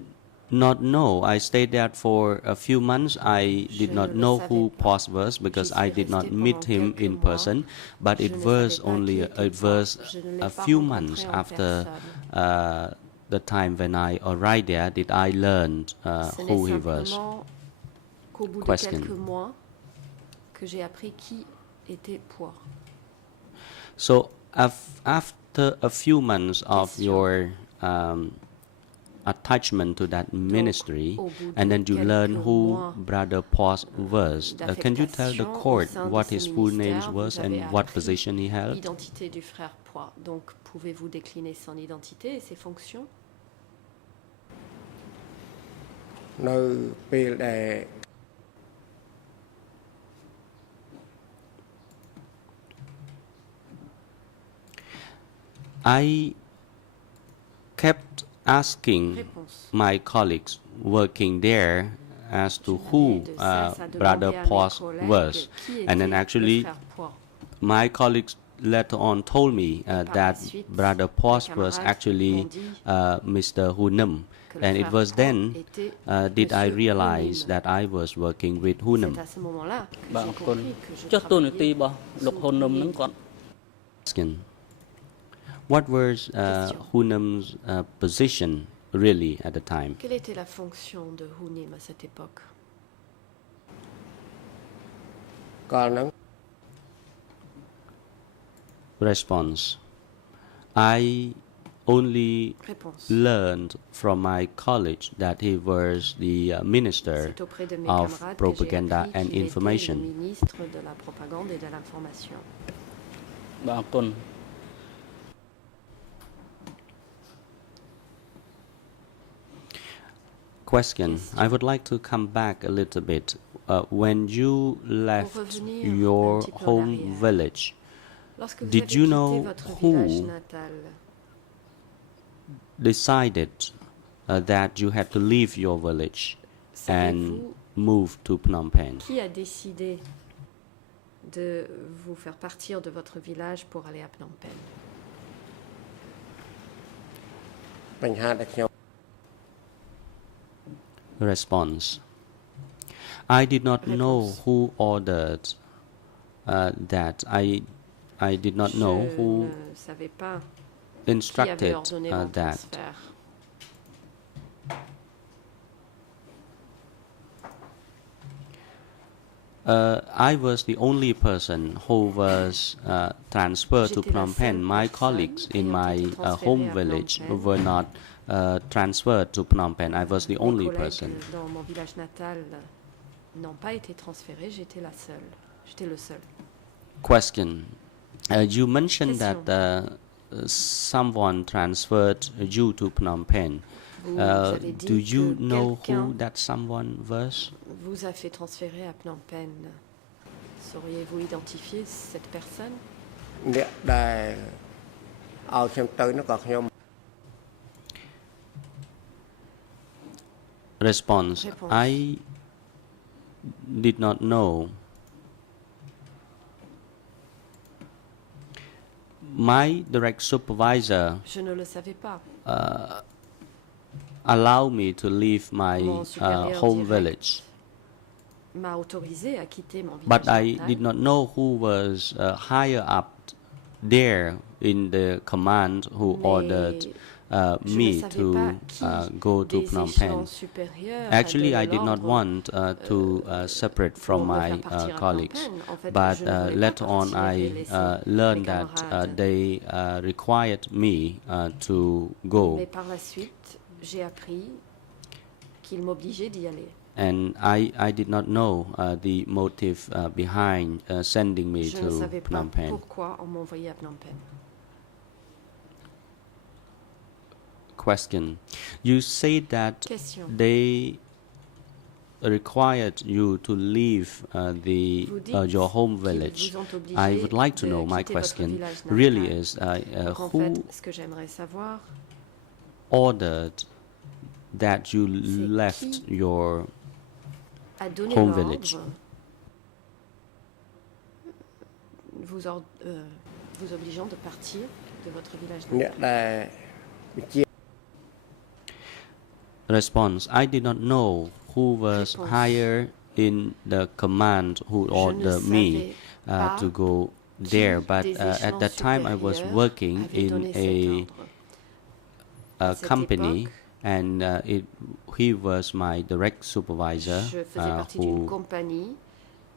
not know. I stayed there for a few months. I did Je not ne le know savais who pas. Pos was because J'y I suis did not restée meet pendant him quelques in mois. person. But Je it ne was savais pas only qui était it was Pois. Je ne l'ai a pas few rencontré months en after personne. the time when I arrived there did I learn Ce who n'est he was. simplement qu'au bout de Question. quelques mois que j'ai appris qui était Pois. So after a few months of Question. your attachment to that ministry, au bout and de then you learn quelques who mois Brother Pos was. Can you tell the d'affectation au court sein de what ce his full names ministère, was vous avez and what appris position he held? L'identité du frère Pois. Donc, pouvez-vous décliner son identité et ses fonctions? នៅពេលដែល I kept asking Réponse. my colleagues working there as to Je who n'avais de cesse à Brother demander à mes Pos collègues was. qui And then était actually, le frère Pois. my colleagues later on told me Par la that suite, Brother mes Pos was camarades actually m'ont dit Mr. Hunam. que le And it frère was Pois then était did I Monsieur realize Hunim. that I was working with Hunam. C'est à ce moment-là que បាទ j'ai អរគុណ compris que je ចុះតួនាទី travaillais របស់លោក sous ហ៊ុននឹម lui. ហ្នឹងគាត់ Question. What was Question. Hunam's position really at the time? Quelle était la fonction de Hunim à cette époque? កាលហ្នឹង Response. I only Réponse. learned from my college that he was the minister C'est auprès de mes of camarades propaganda que j'ai and appris qu'il était information. le ministre de la propagande et de l'information. បាទអរគុណ Question. I would like to come back a little bit. When you left revenir un your petit peu en home arrière. village, Lorsque vous Did avez you quitté know votre who village natal, decided that you had to leave your village and savez-vous move to Phnom Penh? qui a décidé de vous faire partir de votre village pour aller à Phnom Penh? បញ្ហាដែលខ្ញុំ Response. I did not know Réponse. who ordered that. I did not know Je who ne savais pas qui avait instructed ordonné mon that. transfert. I was the only person who was transferred to J'étais la Phnom Penh. seule My personne colleagues in ayant my été transférée home à Phnom village Penh. were not transferred to Phnom Penh. I was the Mes only collègues person. dans mon village natal n'ont pas été transférés, j'étais la seule. J'étais le seul. Question. You mentioned that someone transferred you to Phnom Penh. Vous avez dit Do you que know quelqu'un who that someone was? vous a fait transférer à Phnom Penh. Sauriez-vous identifier cette personne? អ្នកដែលឲ្យខ្ញុំទៅនោះក៏ខ្ញុំ Response. Réponse. I did not know My direct supervisor Je ne le savais pas. allowed me to leave my Mon supérieur home direct village, m'a autorisé à quitter mon village but I natal. did not know who was higher up there in the command who Mais ordered je ne me savais to pas qui go to des Phnom échelons Penh. supérieurs Actually, a I donné did not l'ordre want to separate from pour me my faire partir à Phnom colleagues, Penh. En fait, but je ne voulais pas later on partir et I laisser learned mes that camarades. they required me to go, Mais par la suite, j'ai appris qu'ils m'obligeaient d'y aller. and I did not know the motive behind sending me Je ne to savais pas Phnom Penh. pourquoi on m'envoyait à Phnom Penh. Question. You say that Question. they required you to leave Vous dites your home qu'ils village. vous ont obligé I would like to de know, my quitter votre question village natal. really is Donc, en who fait, ce que j'aimerais savoir, ordered that you C'est left qui your a donné home l'ordre village. vous obligeant de partir de votre village អ្នក natal. ដែលបញ្ជា Response. I did not know who was Réponse. higher in the command who Je ne ordered me savais pas to go there, qui but des at échelons that time I was supérieurs working avait in donné cet a ordre. À cette company, époque, and he was my direct supervisor Je faisais partie d'une who compagnie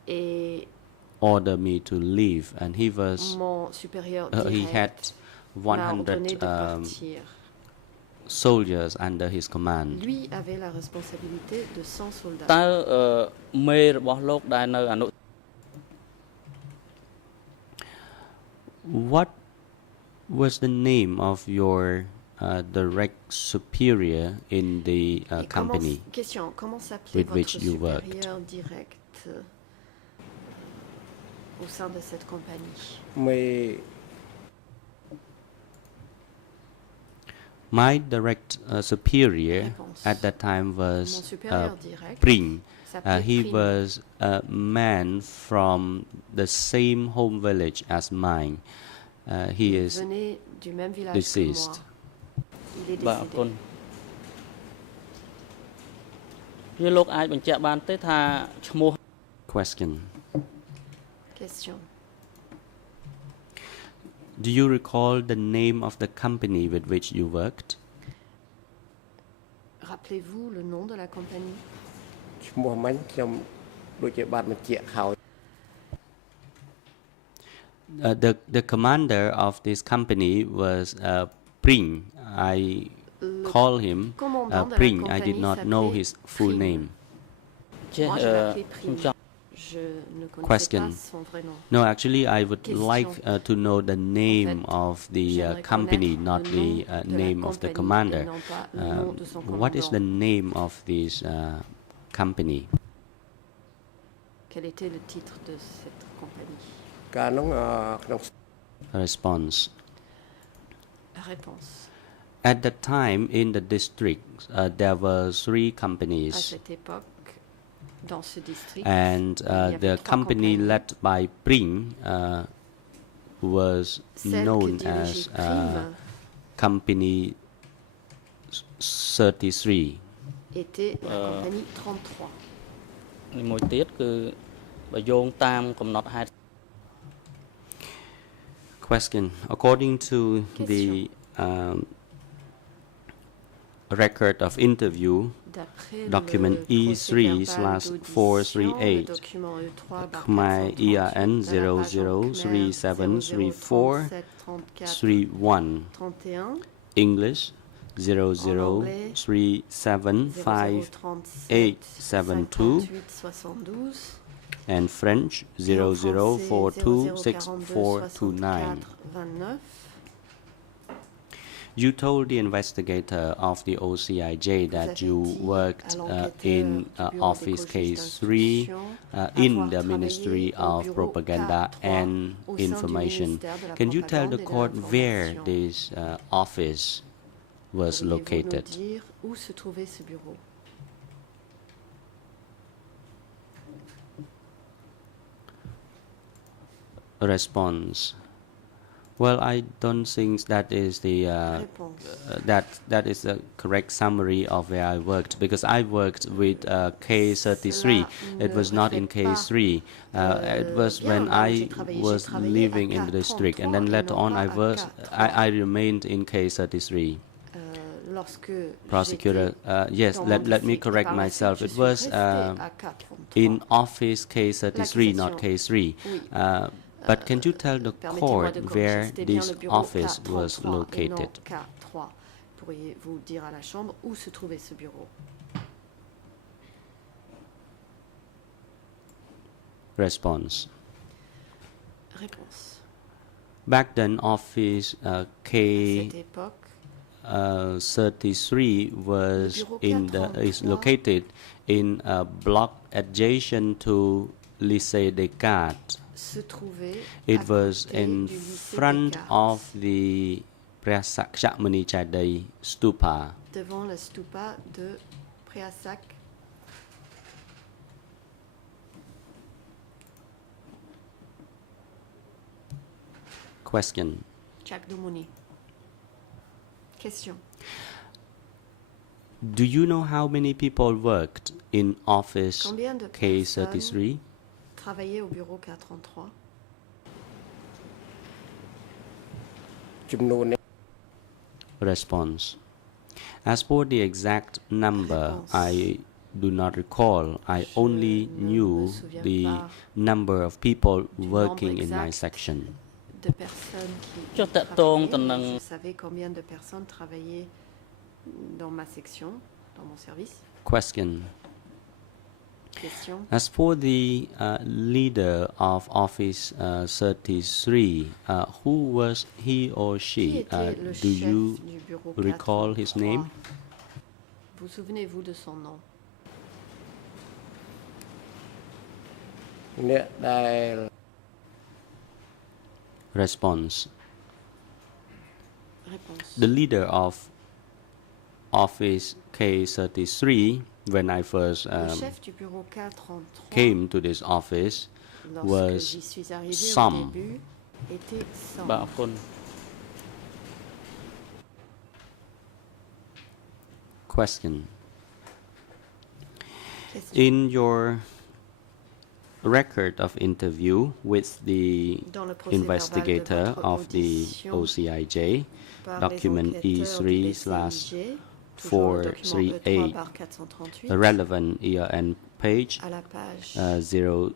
et ordered me to leave, and he was mon supérieur he had direct m'a 100 ordonné de partir. soldiers under his command. Lui avait la responsabilité de 100 soldats. តើមេរបស់លោកដែលនៅអនុ What was the name of your direct superior in the Et company? Question, comment s'appelait with votre which you worked? supérieur direct au sein de cette compagnie? មេ My direct superior Réponse. at that time Mon was supérieur direct Pring. s'appelait He Prime. was a man from the same home village as mine. He Il is venait du même village deceased. que moi. Il est បាទអរគុណ décédé. វាលោកអាចបញ្ជាក់បានទេថាឈ្មោះ Question. Question. Do you recall the name of the company with which you worked? Rappelez-vous le nom de la compagnie? ឈ្មោះមិញខ្ញុំដូចជាបានបញ្ជាក់ហើយ The commander of this company was Pring. I call him commandant de la Pring. I did compagnie not know s'appelait his full Pring. name. ចេះ Moi, je l'appelais ខ្ញុំ Prime. ចង់ Je ne connaissais Question. pas son vrai nom. No, actually, I would Question. like to know the name fait, of the j'aimerais company, connaître not le the nom de la name of the compagnie commander. et non pas le nom de son What is the commandant. name of this company? Quel était le titre de cette compagnie? កាលនោះក្នុង Response. Réponse. At that time, in the district, there were 3 À companies, cette époque, dans ce district, and il y avait the 3 company compagnies. led by Pring was Celle known que dirigeait as Prime Company 33. était la compagnie 33. នេះមួយទៀតគឺបើយោងតាមកំណត់ហេតុ Question. According to the record of interview, D'après document le procès-verbal d'audition, le E3/438, document E3 Khmer ERN de la page 003734 31, 31, English anglais, 00375872, 72, and French et en français, 00426429. 29. You told the investigator of the OCIJ that avez you dit worked à l'enquêteur in du bureau Office des Case juges 3 d'instruction in avoir the travaillé Ministry au of bureau Propaganda K3 and au sein du Information. ministère de la Can you tell Propagande the et de court where l'Information? this office was Pourriez-vous located? nous dire où se trouvait ce bureau? Response. Well, I don't think that is the Réponse. that is a correct summary of where I worked, because I worked with K33. It Cela was ne not in reflète pas, K3. It was bien when là où I j'ai was travaillé living à in the district, and K33 then et later non on pas I à was K3. I remained in K33. Lorsque Prosecutor, yes, dans mon let me district et correct par la myself. suite, It je suis was restée à K33. in office K33, not K3. Oui. But can you tell the Permettez-moi court de corriger, where c'était bien this le bureau office was K33 et non located? K3. Pourriez-vous dire à la Chambre où se trouvait ce bureau? Response. Réponse. Back then, office À K cette époque, 33 was Le bureau in is 433 located in a block adjacent to Lycée Descartes. se trouvait It à was côté in du lycée front Descartes, of the Prasakshamani Chadai stupa. devant la stupa de Preasak. Question. Chakdumuni. Question. Do you know how many people worked in office Combien de K33? Travailler au bureau K33. ចំនួននេះ Response. As for the exact number, Réponse. I do not recall. I only ne me knew souviens the pas number of people du working nombre in my exact section. De personnes qui Cho tẹt tông travaillaient, tần mais năng je savais combien de personnes travaillaient dans ma section, dans mon service. Question. Question. As for the leader of Office 33, who was he or Qui she? était le Do chef you du bureau recall his 433? name? Vous souvenez-vous de son nom? អ្នកដែល Response. Réponse. The leader of Office K33, when I first Le chef du bureau K33, came to this office, lorsque was j'y suis arrivée Sam. au début, était Sam. បាទអរគុណ Question. Question. In your record of interview with the Dans le procès investigator verbal de of votre the audition OCIJ, par document les enquêteurs du DCIJ, toujours le document 438, E3/438, the relevant year and page, à la page 0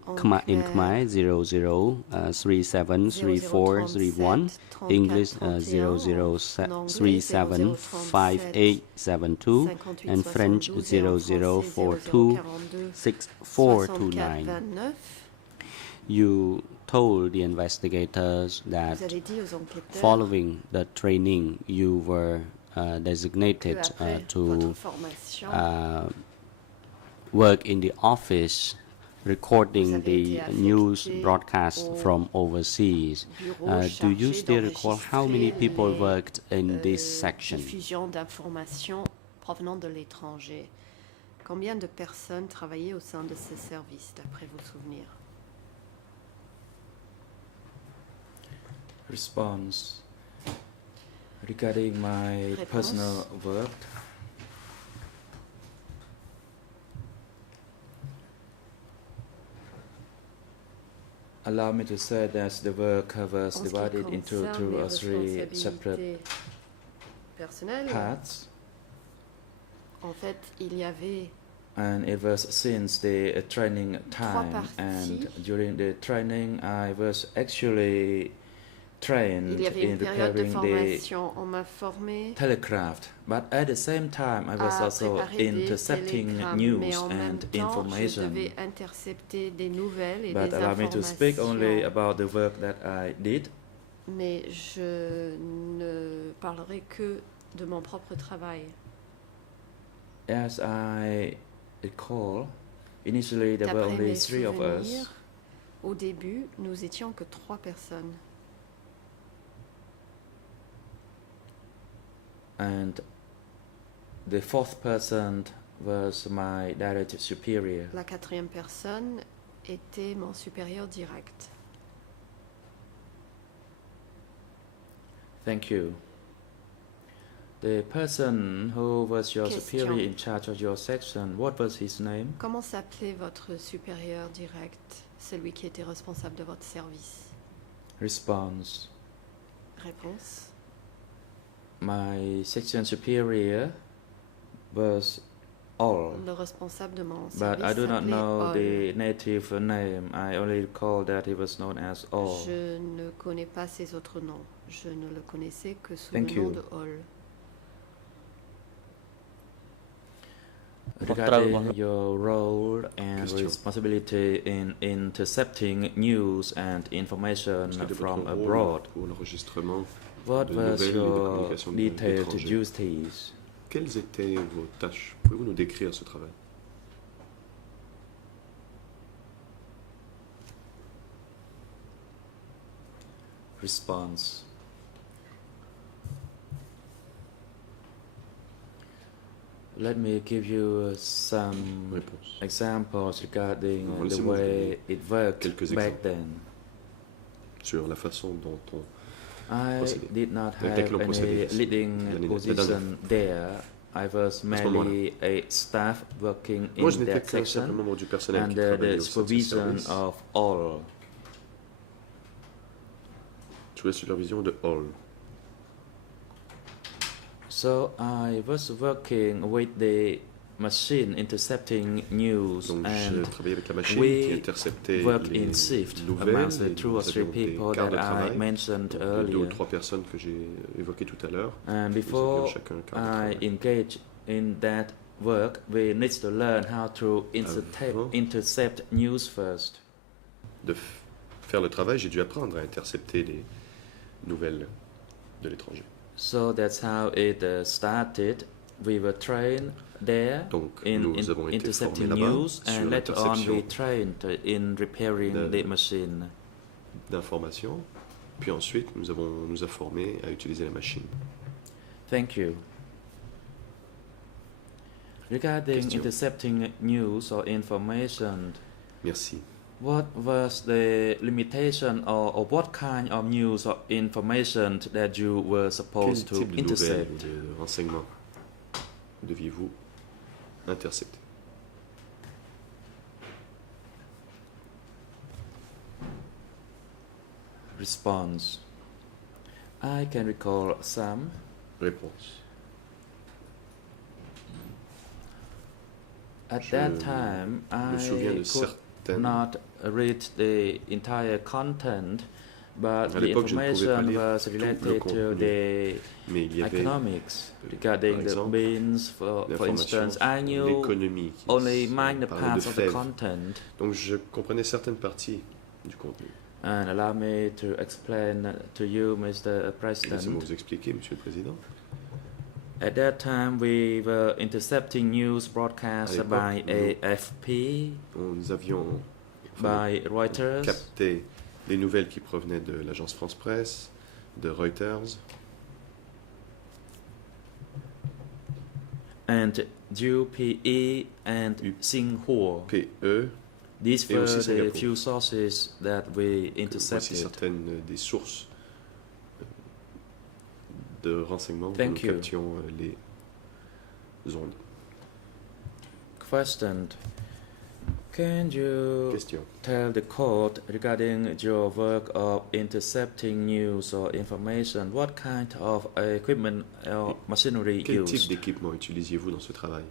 in Khmer 00373431, English 00375872, and French 00426429. You told the investigators that Vous avez dit aux enquêteurs following the training you were que designated après to votre formation, work in the office recording Vous avez the été affecté news broadcast au from overseas. bureau Do you chargé still recall how many d'enregistrer people les, worked in this section? diffusion d'informations provenant de l'étranger. Combien de personnes travaillaient au sein de ces services, d'après vos souvenirs? Response. Regarding my Réponse. personal work, allow me to say that the work was En ce qui divided into concerne two les or three separate responsabilités personnelles, parts, en fait, il y avait and it was since the training time, parties. and during the training I was actually trained il y avait in une période de repairing the formation. On m'a formé telegraph, but at the same time I was à also préparer des intercepting télégrammes, news mais en même and temps, je information. devais intercepter des nouvelles et But des allow me to speak only informations. about the work that I did. Mais je ne parlerai que de mon propre travail. As I recall, initially there were D'après only mes three of souvenirs, us, au début, nous étions que 3 personnes. and the fourth person was my direct superior. La 4e personne était mon supérieur direct. Thank you. The person who was your Question. superior in charge of your section, what was his name? Comment s'appelait votre supérieur direct, celui qui était responsable de votre service? Response. Réponse. My section superior was All, Le responsable de mon but service I do not s'appelait know All. the native name. I only recall that he was known as All. Je ne connais pas ses autres noms. Je ne le connaissais que sous Thank le nom you. de Hall. Regarding your role and Question. responsibility in intercepting news and information Quel est from votre rôle abroad, pour l'enregistrement what de was nouvelles et de your communication de detailed l'étranger? duties? Quelles étaient vos tâches? Pouvez-vous nous décrire ce travail? Response. Let me give you some Réponse. examples regarding the Laissez-moi vous way donner it worked quelques back exemples. then. Sur la façon dont on... I Procédé. did not Avec have laquelle on any procédait leading l'année position there. I was merely a staff working Moi, je in n'étais that qu'un simple section membre du personnel qui under travaillait the au sein de ce supervision service, of all. sous la supervision de Hall. So I was working with the machine intercepting news, Donc, and je travaillais avec la machine we qui interceptait worked les in shift nouvelles. amongst the Et 2 or nous 3 avions des people quarts that de I travail, mentioned de 2 ou earlier. 3 personnes que j'ai évoquées tout à l'heure. And Nous avions before chacun un quart de I travail. engage in that work, we need to learn how to Avant. intercept news first. De faire le travail, j'ai dû apprendre à intercepter les nouvelles de l'étranger. So that's how it started. We were trained there Donc, in nous avons été formés intercepting là-bas news, sur and later on we l'interception trained in repairing de- the machine. d'informations. Puis ensuite, nous a formés à utiliser la machine. Thank you. Regarding Question. intercepting news or information, Merci. what was the limitation or what kind of news or information that you were Quel supposed to type de nouvelles intercept? ou de renseignements deviez-vous intercepter? Response. I can recall some. Réponse. At Je that time, me souviens I de could certaines. not read the entire content, but À the l'époque, je ne pouvais pas information lire was tout le related to contenu. the Mais il y avait economics par regarding the exemple, beans, for l'information instance. I sur knew l'économie qui only minor parlait parts de of the fèves. content. Donc je comprenais certaines parties du contenu. And allow me to explain to you, Mr. Laissez-moi President. vous expliquer, Monsieur le Président. At that time, we were intercepting news broadcast À by l'époque, AFP, Nous avions by Reuters, capté les nouvelles qui provenaient de l'agence France Presse, de Reuters, and UPE and Xinhua. PE. These Et were aussi the Singapour. few sources that we Voici intercepted. certaines des sources de renseignements où Thank nous you. captions les ondes. Question. Can you Question. tell the court regarding your work of intercepting news or information? What kind of equipment or machinery Quel type used? d'équipement utilisiez-vous dans ce travail?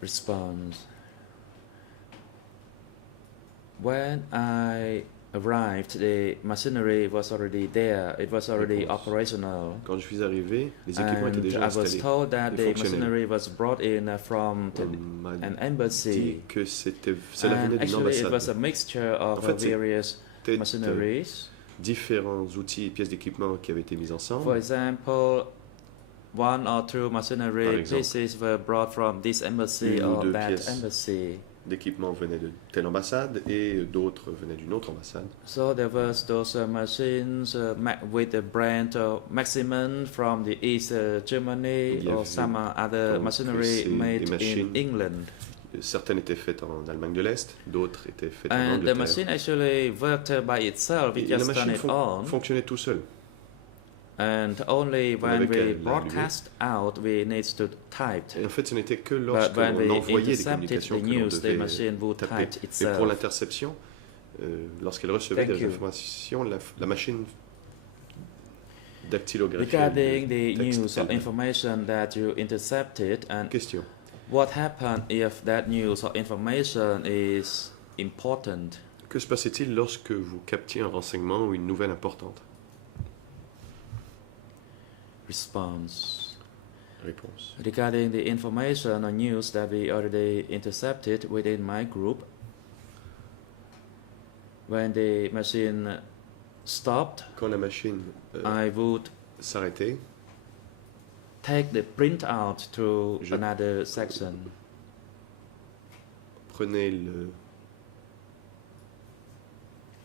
Response. When I arrived, the machinery was already there. It was already Réponse. operational. Quand je suis arrivé, les équipements étaient And déjà I was installés. told that et the fonctionnels. machinery was brought in from On m'a an dit embassy. que cela And venait d'une actually, it was a ambassade. mixture of En fait, various C'était machineries. différents outils et pièces d'équipement qui avaient été mis For ensemble. example, one or two Par machinery exemple, pieces were brought from this embassy une ou or deux that pièces. embassy. D'équipements venaient de telle ambassade et d'autres venaient d'une autre ambassade. So there was those machines with the brand Maximum from the East Germany Il y or avait some other donc machinery ces- made des in machines. England. Certaines étaient faites en Allemagne de l'Est, d'autres étaient faites en And the Angleterre. machine actually worked by itself. We Et la just turn machine it on. fonctionnait tout seul. And only when avait qu'à we l'allumer. broadcast out, we need to type. Et en fait, ce n'était que But lorsque when l'on we envoyait des intercepted communications the que l'on news, the devait machine would taper. type Mais pour itself. l'interception, lorsqu'elle recevait Thank des you. informations, la machine dactylographie. Regarding le the texte news or elle-même. information that you intercepted, and Question. what happened if that news or information is important? Que se passait-il lorsque vous captiez un renseignement ou une nouvelle importante? Response. Réponse. Regarding the information or news that we already intercepted within my group, when the machine stopped, Quand la machine I would s'arrêtait, take the printout to Je- another section. prenait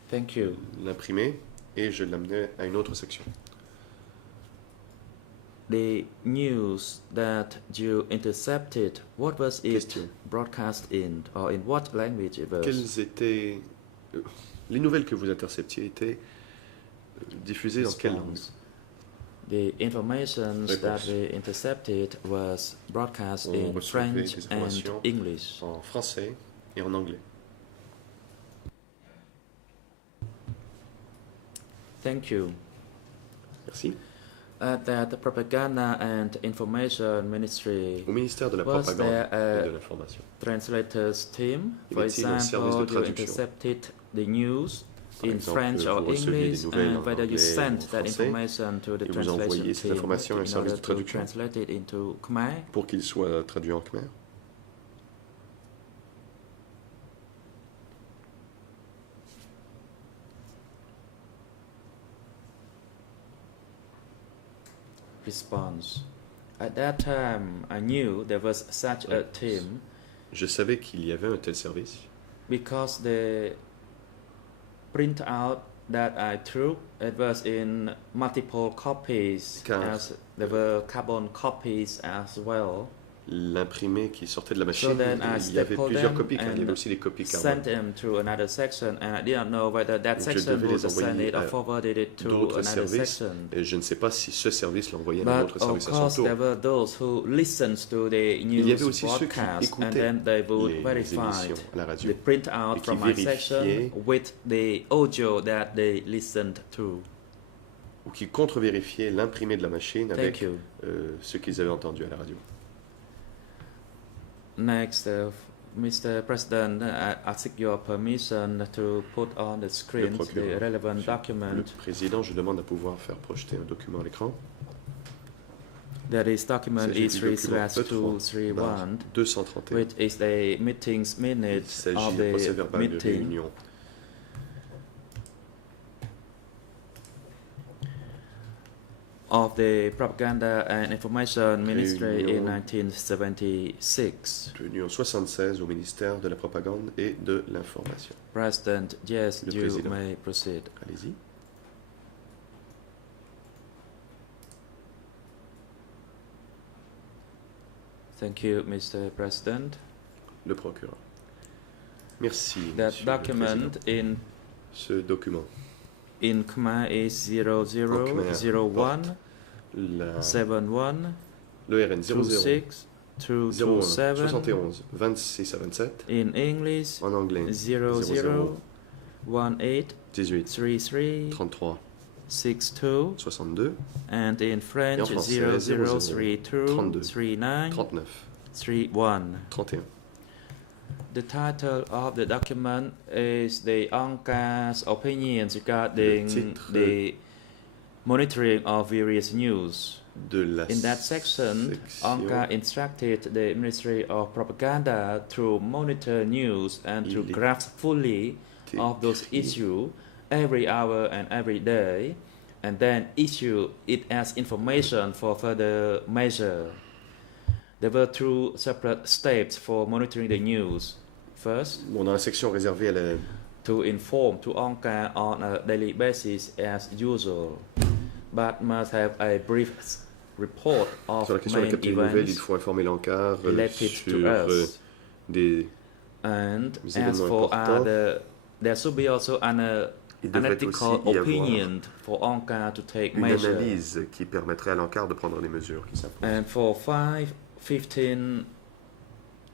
Thank you. l'imprimé et je l'amenais à une autre section. The news that you intercepted, what was it Question. broadcast in, or in what language it was? Quelles étaient les nouvelles que vous interceptiez étaient diffusées dans quelle langue? Response. The information that Réponse. we intercepted was broadcast On in recevait French des and informations English. En français et en anglais. Thank you. Merci. That the Propaganda and Information Ministry Au ministère de la was propagande there et de a l'information. translators team? Y For avait-il un service de example, you traduction? intercepted the news Par in exemple, French vous or receviez English, des nouvelles and en whether you anglais ou sent en that français, information to the et vous translation envoyez cette team information à un in service order de to traduction. translate it into Khmer. Pour qu'il soit traduit en khmer. Response. At that time, I knew there was such a Réponse. team Je savais qu'il y avait un tel service because the printout that I took, it was in multiple copies, Car- as there were carbon copies as well. l'imprimé qui sortait de la So machine, then I il y avait stapled plusieurs them copies car il y avait and aussi des copies sent carbone. them to another section, and I didn't know whether that Donc, je section devais would les send envoyer it or à forwarded it to d'autres another services. section. Et je ne sais pas si ce service l'envoyait à un But autre of service à son course, tour. there were those who listened to the Il y avait news aussi ceux qui broadcast, and écoutaient then they would les verify émissions à la radio the printout et qui from my section vérifiaient with the audio that they listened to. ou qui contre-vérifiaient l'imprimé de la machine Thank avec you. ce qu'ils avaient entendu à la radio. Next, Mr. President, I seek your permission to put on the screen the procureur. relevant Monsieur le document. Président, je demande à pouvoir faire projeter un document à l'écran. That is document Il s'agit du document E3/231, 231. which is the meetings Il minutes s'agit of d'un procès the verbal de meeting réunion of the Propaganda and Information Ministry in Réunion. 1976. tenue en 76 au ministère de la Propagande et de l'Information. President, yes, Le you Président. may proceed. Allez-y. Thank you, Mr. President. Le procureur. Merci, That Monsieur le Président. document Ce document, in Khmer is 0001 la, 71 le RN 00 26 01 227. 71 26 à 27, In English, en anglais 00 18 18 33 33 62, 62 and in Et en French français, 0032 32, 39 39 31. 31. The title of the document is the UNCA's opinions regarding Le titre the monitoring of various news. De la In that section, UNCA section, instructed the Ministry of Propaganda to monitor news and to Il est grasp fully of those écrit issues every hour and every day, and then issue it as information for further measure. There were two separate steps for monitoring the news. First, Bon, dans la section réservée à la to inform to UNCA on a daily basis as usual, but must have a brief report of sur la question de main capter les nouvelles, il events faut informer l'encart related sur to us. des And as événements for importants, there should be also an il devrait analytical aussi y avoir opinion for ONCAR to take une measures. analyse qui permettrait à l'ANCAR de prendre les mesures qui s'imposent. And for 5:15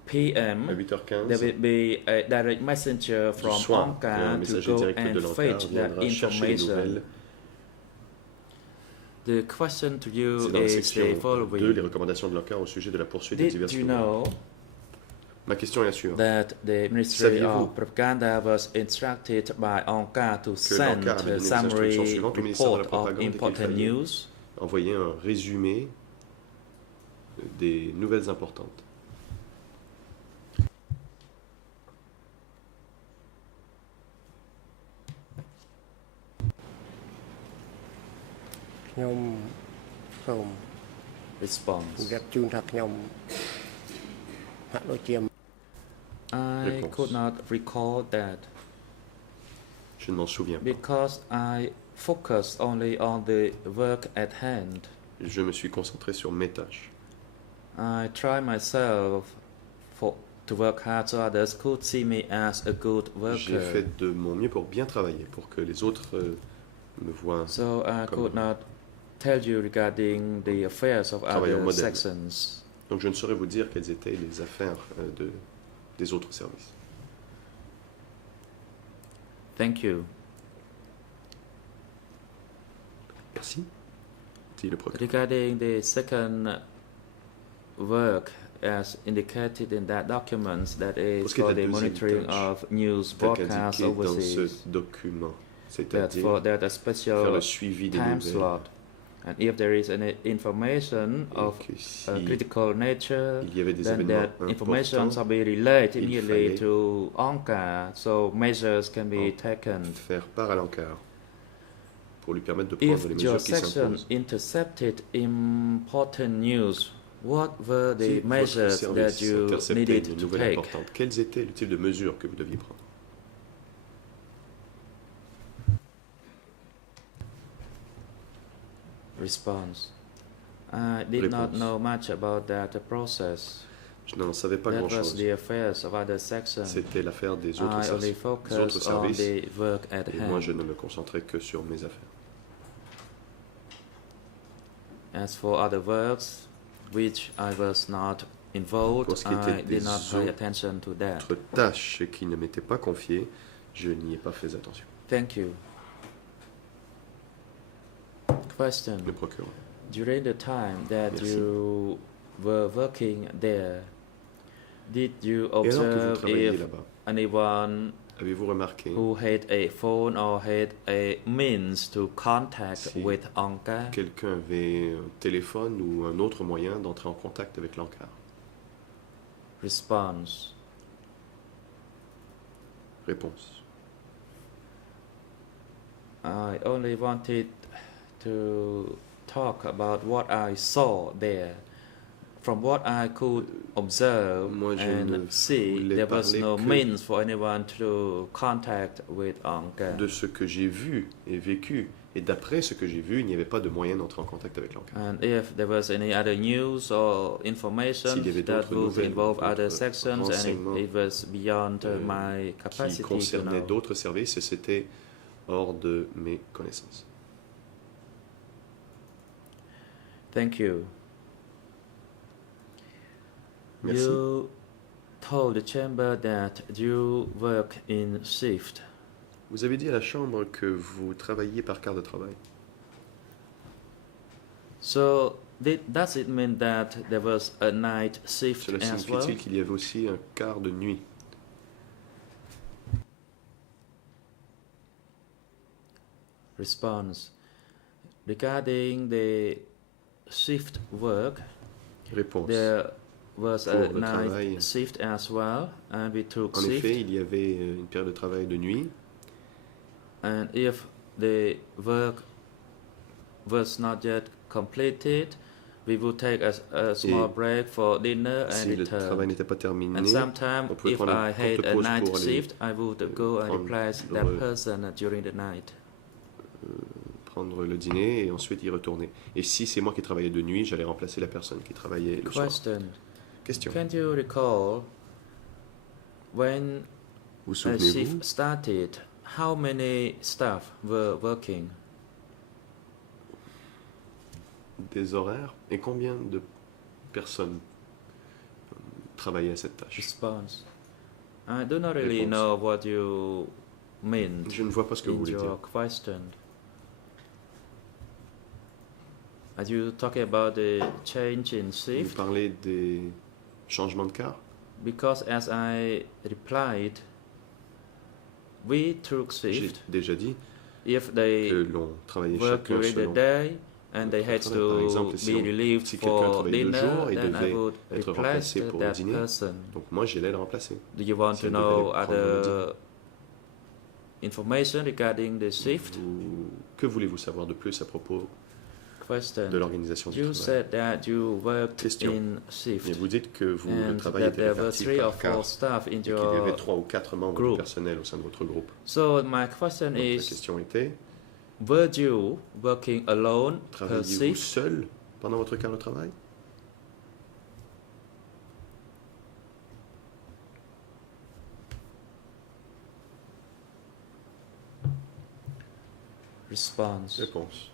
p.m. À there will 8h15, be a direct messenger du from soir, un ONCAR to messager go direct de and l'ANCAR fetch that viendra chercher les information. nouvelles. The question to you C'est dans la is section the 2, les following. recommandations de l'ANCAR au sujet de la poursuite des Did diverses you nouvelles. know Ma question est la suivante. that the Ministry Saviez-vous of Propaganda was instructed by ONCAR to send l'ANCAR avait donné a des summary instructions suivantes au ministère de la report of Propagande et qu'il important fallait news? Envoyer un résumé des nouvelles importantes. Nhôm Sồm Response. ជម្រាបជូនថាខ្ញុំហាក់ដូចជា I Réponse. could not recall that Je ne m'en souviens pas. because I focused only on the work at hand. Je me suis concentré sur mes tâches. I try myself to work hard so others could see me as a good J'ai worker. fait de mon mieux pour bien travailler, pour que les autres me voient. So I could not tell you regarding the affairs of Travailleur other modèle. sections. Donc je ne saurais vous dire quelles étaient les affaires des autres services. Thank you. Merci, dit le procureur. Regarding the second work as indicated in that document, that Pour is ce qui est de for la the deuxième monitoring tâche, of news Tel broadcasts qu'indiqué dans overseas, ce document, that c'est-à-dire for that a faire le special suivi des time nouvelles. slot. And if there is any information Et of que a si critical nature, il y avait des then événements that information importants, shall be relayed il immediately fallait to ONCAR, so measures can be en taken. faire part à l'ANCAR pour lui permettre de If prendre les your mesures qui section s'imposent. intercepted important news, what were Si the votre measures service that you interceptait needed une to nouvelle take? importante, quels étaient le type de mesures que vous deviez prendre? Response. I did not Réponse. know much about that process. Je n'en savais pas That was grand-chose. the affairs of other sections. C'était l'affaire des autres, I only des autres focused on services. the work at Et moi, je hand. ne me concentrais que sur mes affaires. As for other works, which I was not involved, Pour ce qui était I did not des pay autres attention to that. Autre tâche qui ne m'était pas confiée, je n'y ai pas fait attention. Thank you. Question. Le procureur. During the time that Merci. you were working there, did you Et alors que vous observe travaillez if là-bas, anyone avez-vous remarqué who had a phone or had a means to contact Si. with ONCAR? quelqu'un avait un téléphone ou un autre moyen d'entrer en contact avec l'ANCAR? Response. Réponse. I only wanted to talk about what I saw there. From what I could observe Moi, je ne and see, voulais there was parler no que means for anyone to contact with ONCAR. De ce que j'ai vu et vécu, et d'après ce que j'ai vu, il n'y avait pas de moyen d'entrer en contact avec l'ANCAR. And if there was any other news or information S'il y avait that d'autres would nouvelles, involve other d'autres sections and renseignements, it was beyond my qui capacity to concernaient know. d'autres services, et c'était hors de mes connaissances. Thank you. Merci. You told the chamber that you work in shift. Vous avez dit à la Chambre que vous travailliez par quart de travail. So does it mean that there was a night shift Cela as well? signifie-t-il qu'il y avait aussi un quart de nuit? Response. Regarding the shift work, Réponse. there was a Pour le night travail. shift as well, and we took En shift. effet, il y avait une période de travail de nuit. And if the work was not yet completed, we would take a small Et break for dinner and Si le travail return. n'était pas terminé, And sometimes, on pouvait if prendre une I had courte a pause night pour aller, shift, I would go and prendre replace that le- person during the night. prendre le dîner et ensuite y retourner. Et si c'est moi qui travaillais de nuit, j'allais remplacer la personne qui travaillait le soir. Question. Question. Can you recall When Vous a souvenez-vous shift started, how many staff were working? des horaires et combien de personnes travaillaient à cette tâche? Response. I do not really Réponse. know what you meant Je ne vois pas ce que vous in voulez your dire. question. Are you talking about the change in Vous shift? parlez des changements de quart? Because as I replied, we took J'ai shift déjà dit if que they l'on travaillait work chacun during the selon day and they notre had travail. Par exemple, to si be on- relieved si quelqu'un for travaillait 2 dinner, jours et then I devait would être replace remplacé pour le that dîner, person. donc moi j'allais le remplacer. Do you want Si to elle devait know aller prendre le dîner. other information regarding the shift? Que voulez-vous savoir de plus à propos de Question. l'organisation du You travail? said that you worked Question. in Et shift vous dites que le and travail that était there were réparti 3 or par quart 4 staff in et qu'il y avait your 3 ou 4 membres group. du personnel au sein de votre groupe. So my question Donc la is, question était, were you working alone per travaillez-vous shift? seul pendant votre quart de travail? Response. Réponse.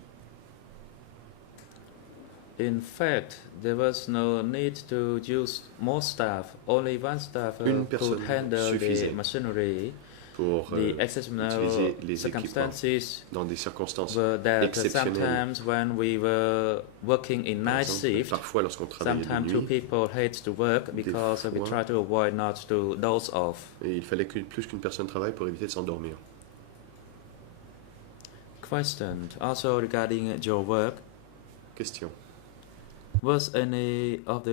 In fact, there was no need to use more staff. Only one staff Une could personne handle the suffisait machinery. Pour The exceptional utiliser les circumstances dans des circonstances. were that exceptionnelles. sometimes when we were working in Par night exemple, shift, parfois lorsqu'on travaillait de sometimes two nuit, people had to work Des because we fois. try to avoid not to doze off. et il fallait plus qu'une personne travaille pour éviter de s'endormir. Question. Also regarding your work, Question. was any of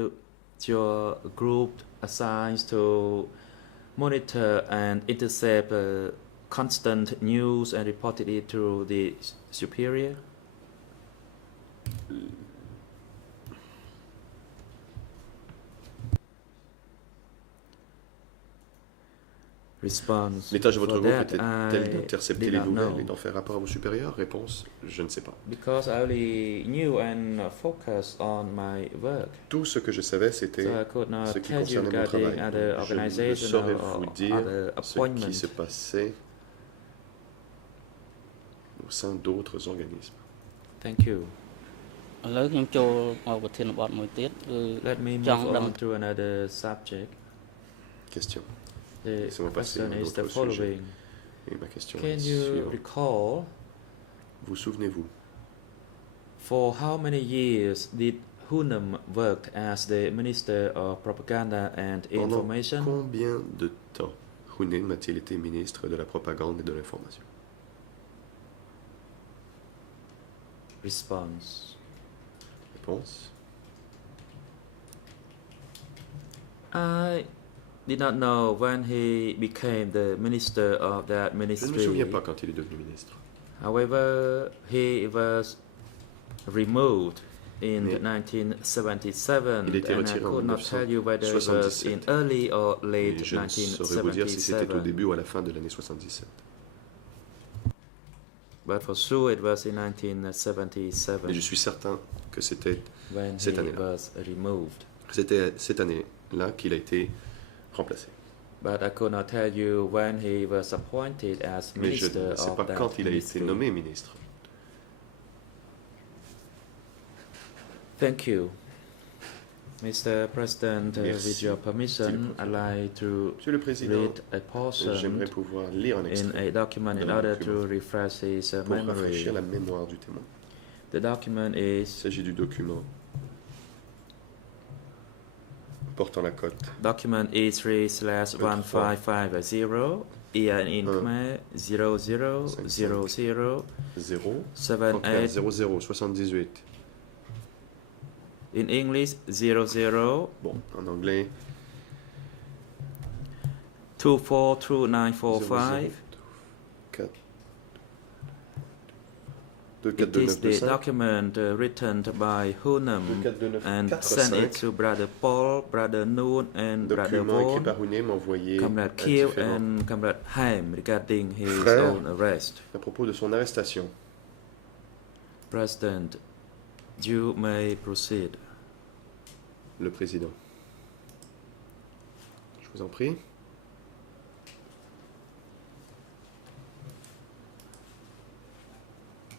your group assigned to monitor and intercept constant news and reported it to the superior? Response. Les tâches de votre For groupe that, étaient-elles I d'intercepter did les not nouvelles know. et d'en faire rapport à vos supérieurs? Réponse, je ne sais pas. Because I only knew and focused on my work. Tout ce que je savais, c'était So I could not ce qui tell you concernait mon regarding travail. other Donc, je ne organizations saurais or vous dire other ce qui appointments. se passait au sein d'autres organismes. Thank you. ឥឡូវខ្ញុំចូលមកប្រធានបទមួយទៀតគឺ Let me Chong move Dam. on to another subject. Question. The Laissez-moi passer à question un is autre the sujet. following. Et ma question Can est you suivante. recall Vous souvenez-vous for how many years did Hunem work as the Minister of Propaganda and pendant Information? combien de temps Hunen a-t-il été ministre de la propagande et de l'information? Response. Réponse. I did not know when he became the minister of that Je ne me ministry. souviens pas quand il est devenu ministre. However, he was removed in Mais 1977, il a été and I retiré en could not tell you whether it was in 1977. early or Et late je ne saurais vous dire si c'était au 1977. début ou à la fin de l'année 77. But for sure, it was in Mais 1977 je suis certain que c'était when cette he année-là. was removed. cette année-là qu'il a été remplacé. But I could not tell you when he was appointed as Mais je minister ne sais of pas that quand il a été ministry. nommé ministre. Thank you. Mr. President, Merci. with your permission, I'd like to Monsieur le Président, read a portion j'aimerais pouvoir lire un in extrait a document in d'un order document to refresh his pour memory. rafraîchir la mémoire du témoin. The document Il is s'agit du document portant la cote document E3/1550 in Khmer 0000 0 78 00 78. in English 00 Bon, en anglais 242945. 4 It is the 24295 document written by Hunem and sent it 24295. to Brother Paul, Brother Noon, and Brother Document écrit Vaughan, par Hunem envoyé Comrade à Kiel, différents and Comrade Haim regarding his Frères. own arrest. à propos de son arrestation. President, you may proceed. Le président. Je vous en prie.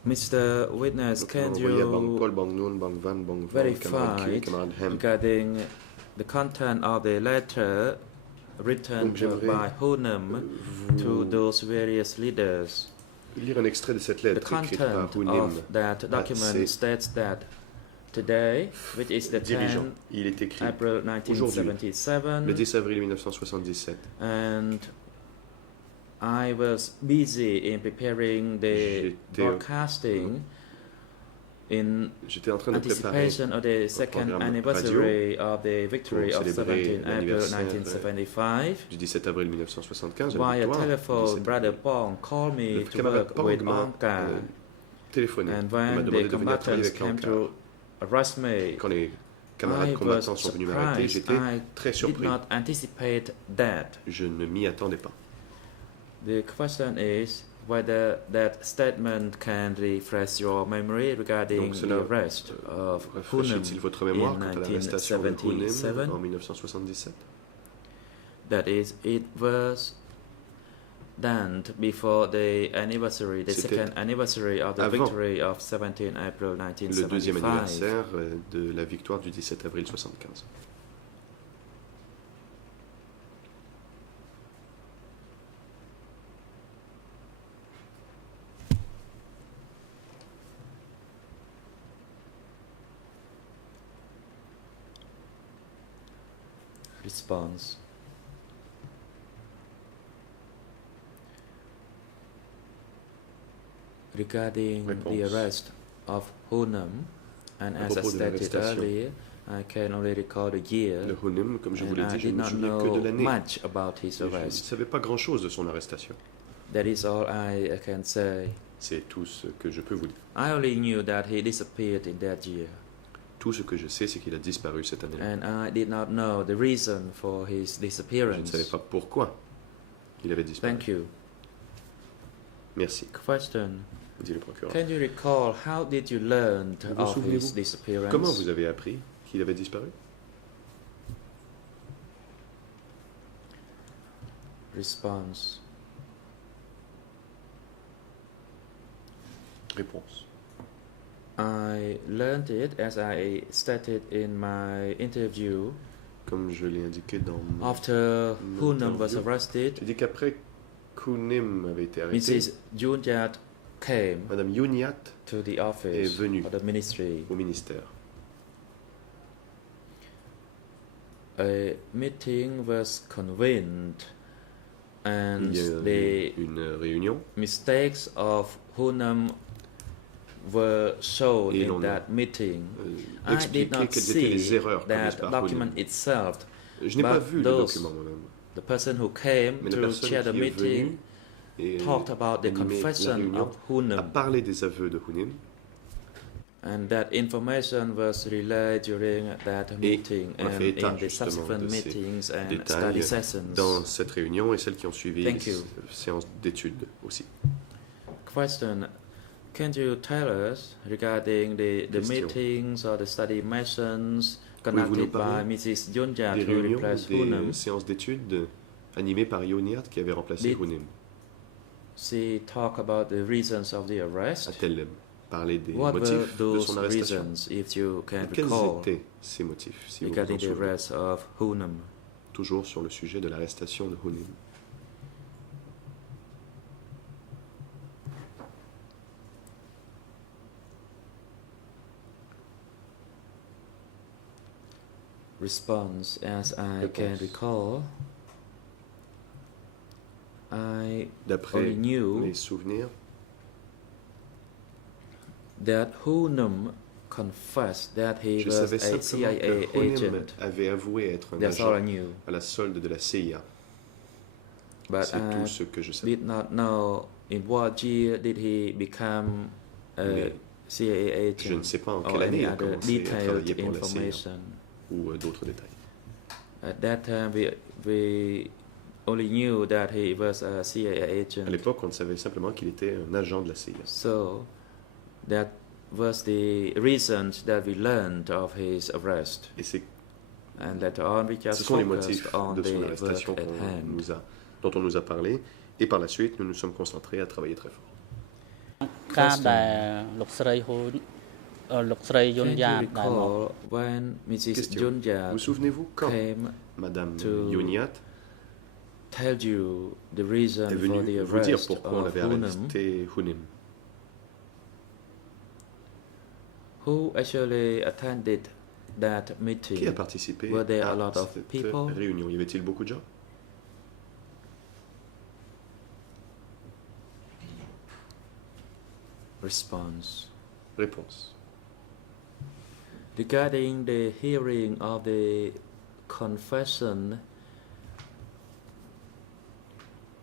Mr. Witness, Donc, can envoyé à Bang you Paul, Bang Noon, Bang Van, Bang Van, verify camarade Q, camarade Ham. regarding the content of the letter written Donc, j'aimerais, by Hunem to vous those various leaders? lire un extrait de cette The lettre écrite par content Hunim of that à document ses states that today, which is the dirigeants. 10th Il est écrit April aujourd'hui, le 1977, 10 avril 1977. and I was busy in preparing the J'étais- broadcasting in J'étais en train de préparer anticipation of the second programme anniversary of the victory pour of célébrer 17 April l'anniversaire, 1975. du 17 avril 1975. à la Via victoire du telephone, 17 Brother Pong called me Le to camarade work Pang with m'a Angkar, téléphoné. and Il m'a when the demandé de venir travailler combatants avec came Angkar. to arrest me, Quand les camarades I combattants was sont venus m'arrêter, surprised. j'étais I très did surpris. not anticipate that. Je ne m'y attendais pas. The question is whether that statement can refresh your memory regarding Donc cela the arrest of Hunem rafraîchit-il votre mémoire in quant à l'arrestation de Hunim 1977? en 1977? That is, it was done before the anniversary, the C'était second anniversary of the avant victory of 17 April Le deuxième 1975. anniversaire de la victoire du 17 avril 1975. Response. Regarding the Réponse. arrest of Hunem, and À as I propos de stated l'arrestation earlier, I can only recall the year, Le Hunim, comme je vous l'ai and I dit, je did ne me not souviens que know de l'année. much about his Je ne arrest. savais pas grand-chose de son arrestation. That is all I can say. C'est tout ce que je peux vous dire. I only knew that he disappeared in that year, Tout ce que je sais, c'est qu'il a disparu cette année-là. and I did not know the reason for his Je ne disappearance. savais pas pourquoi il avait disparu. Thank you. Merci, Question. dit le procureur. Can you recall how did you learn Vous of souvenez-vous his disappearance? Comment vous avez appris qu'il avait disparu? Response. Réponse. I learned it as I stated in my interview Comme je l'ai indiqué dans mon... after Mon Hunem was interview. arrested. J'ai dit qu'après Kunim avait été arrêté, Mrs. Junyat came Madame Yuniat to the est office venue of the ministry. au ministère. A meeting was convened, and Il y a eu the une réunion mistakes of Hunem were shown Et in l'on a, that meeting. I expliqué did not quelles étaient les see erreurs commises that par document Hunim. itself. Je n'ai pas but vu le those- document moi-même, The person who came mais la to personne chair the qui est meeting venue et talked about the animé la confession réunion of a Hunem, parlé des aveux de Hunim and that information was relayed during that meeting on a and fait état in the justement subsequent de ces meetings and détails study sessions. dans cette réunion et celles qui ont suivi Thank les you. séances d'études aussi. Question. Can you tell us regarding the Question. meetings or the study sessions Pouvez-vous nous conducted by parler Mrs. Junyat Des who réunions, replaced des Hunem? séances d'études animées par Yoniat qui avait remplacé Did- Hunim. She talked about the reasons of the arrest. A-t-elle parlé des What were motifs de those son arrestation? reasons, if you can Quels recall, étaient ces motifs, si vous vous regarding en the souvenez? arrest of Hunem? Toujours sur le sujet de l'arrestation de Hunim. Response, as I can Réponse. recall, I D'après only knew mes souvenirs, that Hunem confessed that he je was savais a simplement CIA que Hunim agent. avait avoué être un That's all I agent knew. à la solde de la CIA. But C'est I tout ce que je savais. did not know in what year did he become a Mais CIA je ne agent sais pas en or quelle année any il a other commencé à detailed travailler pour la CIA information. ou d'autres détails. At that time, we only knew that he was a CIA À agent. l'époque, on savait simplement qu'il était un agent de la CIA. So that was the reasons that we learned of his arrest. Et c'est And later on, we Ce just sont les focused motifs on de the son work arrestation at hand. dont on nous a parlé. Et par la suite, nous nous sommes concentrés à travailler très fort. ការ Question. ដែលលោកស្រីហ៊ុនលោកស្រីយុន Can យ៉ា you ដែលមក recall when Mrs. Question. Junjat Vous souvenez-vous quand came Madame to- Yoniat tell you the reason est for venue the vous dire arrest pourquoi on of avait Hunem? arrêté Hunem? Who actually attended that Qui a meeting? participé Were there à a lot of cette people? réunion? Y avait-il beaucoup de gens? Response. Réponse. Regarding the hearing of the confession,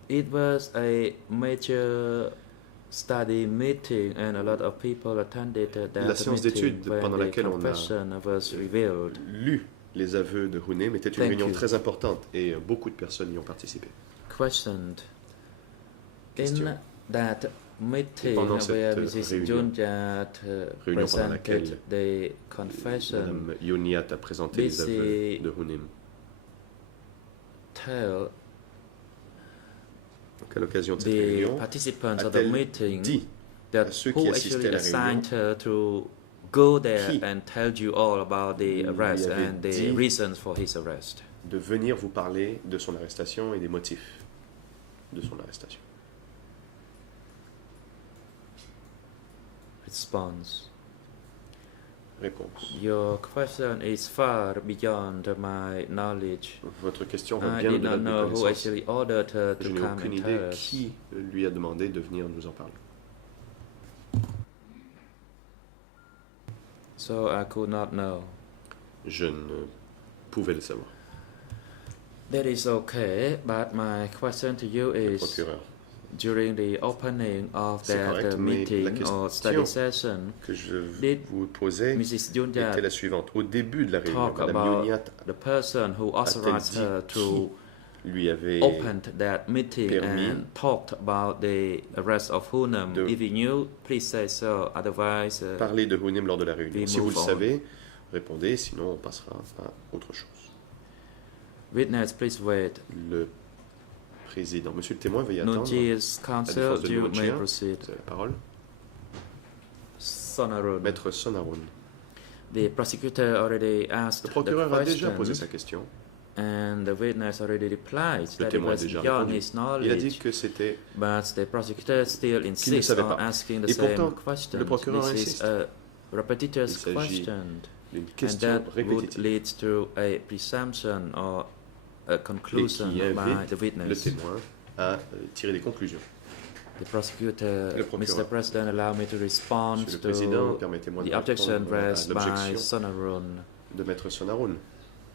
it was a major study meeting and a lot of people attended La that séance meeting d'études when pendant the laquelle on a confession was revealed. Lu les aveux de Hunem était une Thank réunion you. très importante et beaucoup de personnes y ont participé. Questioned. Question. In that meeting pendant where cette Mrs. réunion, Junjat réunion pendant laquelle presented the confession, Madame Yoniat a présenté les aveux This de Hunem. tell Donc à l'occasion de cette the réunion, participants of the a-t-elle meeting dit that à ceux qui who assistaient actually à la réunion assigned her to go there qui and tell you all about the lui arrest avait and the dit reasons for his arrest. de venir vous parler de son arrestation et des motifs de son arrestation? Response. Réponse. Your question is far beyond my knowledge. Votre question va I bien did au-delà not de mes know who connaissances. actually ordered her Je to n'ai come aucune and idée tell us. qui lui a demandé de venir nous en parler. So I could not know. Je ne pouvais le savoir. That is okay, but my question to you Le is, procureur, during the opening of C'est that correct, mais la meeting or question study session, que je Did vous posais Mrs. était Junjat la suivante. Au début de la réunion, talk Madame about Yoniat the person who authorized dit her to lui avait open that meeting permis and talked about the arrest of Hunem? de- If you knew, please say so. Otherwise, parlé de Hunem lors de la réunion. We Si vous move le on. savez, répondez, sinon on passera à autre chose. witness, please wait. Le président. Monsieur le témoin, veuillez attendre. Nunji's counsel, défense de you may Nunjia. proceed. Vous avez la parole. Sonarun. Maître Sonaroun. The prosecutor already asked Le the procureur a déjà posé question, sa question. and the witness already replied Le that it témoin a was déjà beyond répondu. his Il a dit knowledge. que c'était But the prosecutor still qu'il ne insists savait on pas. asking the Et same pourtant, question. le procureur This insiste. is a repetitious Il s'agit question, d'une and question that would répétitive lead to a presumption or a et conclusion qui by invite the le witness. témoin à tirer des conclusions. The prosecutor, Le procureur. Mr. President, allow me to respond Monsieur le Président, to permettez-moi de the objection répondre à raised by l'objection Sonarun. de Maître Sonaroun.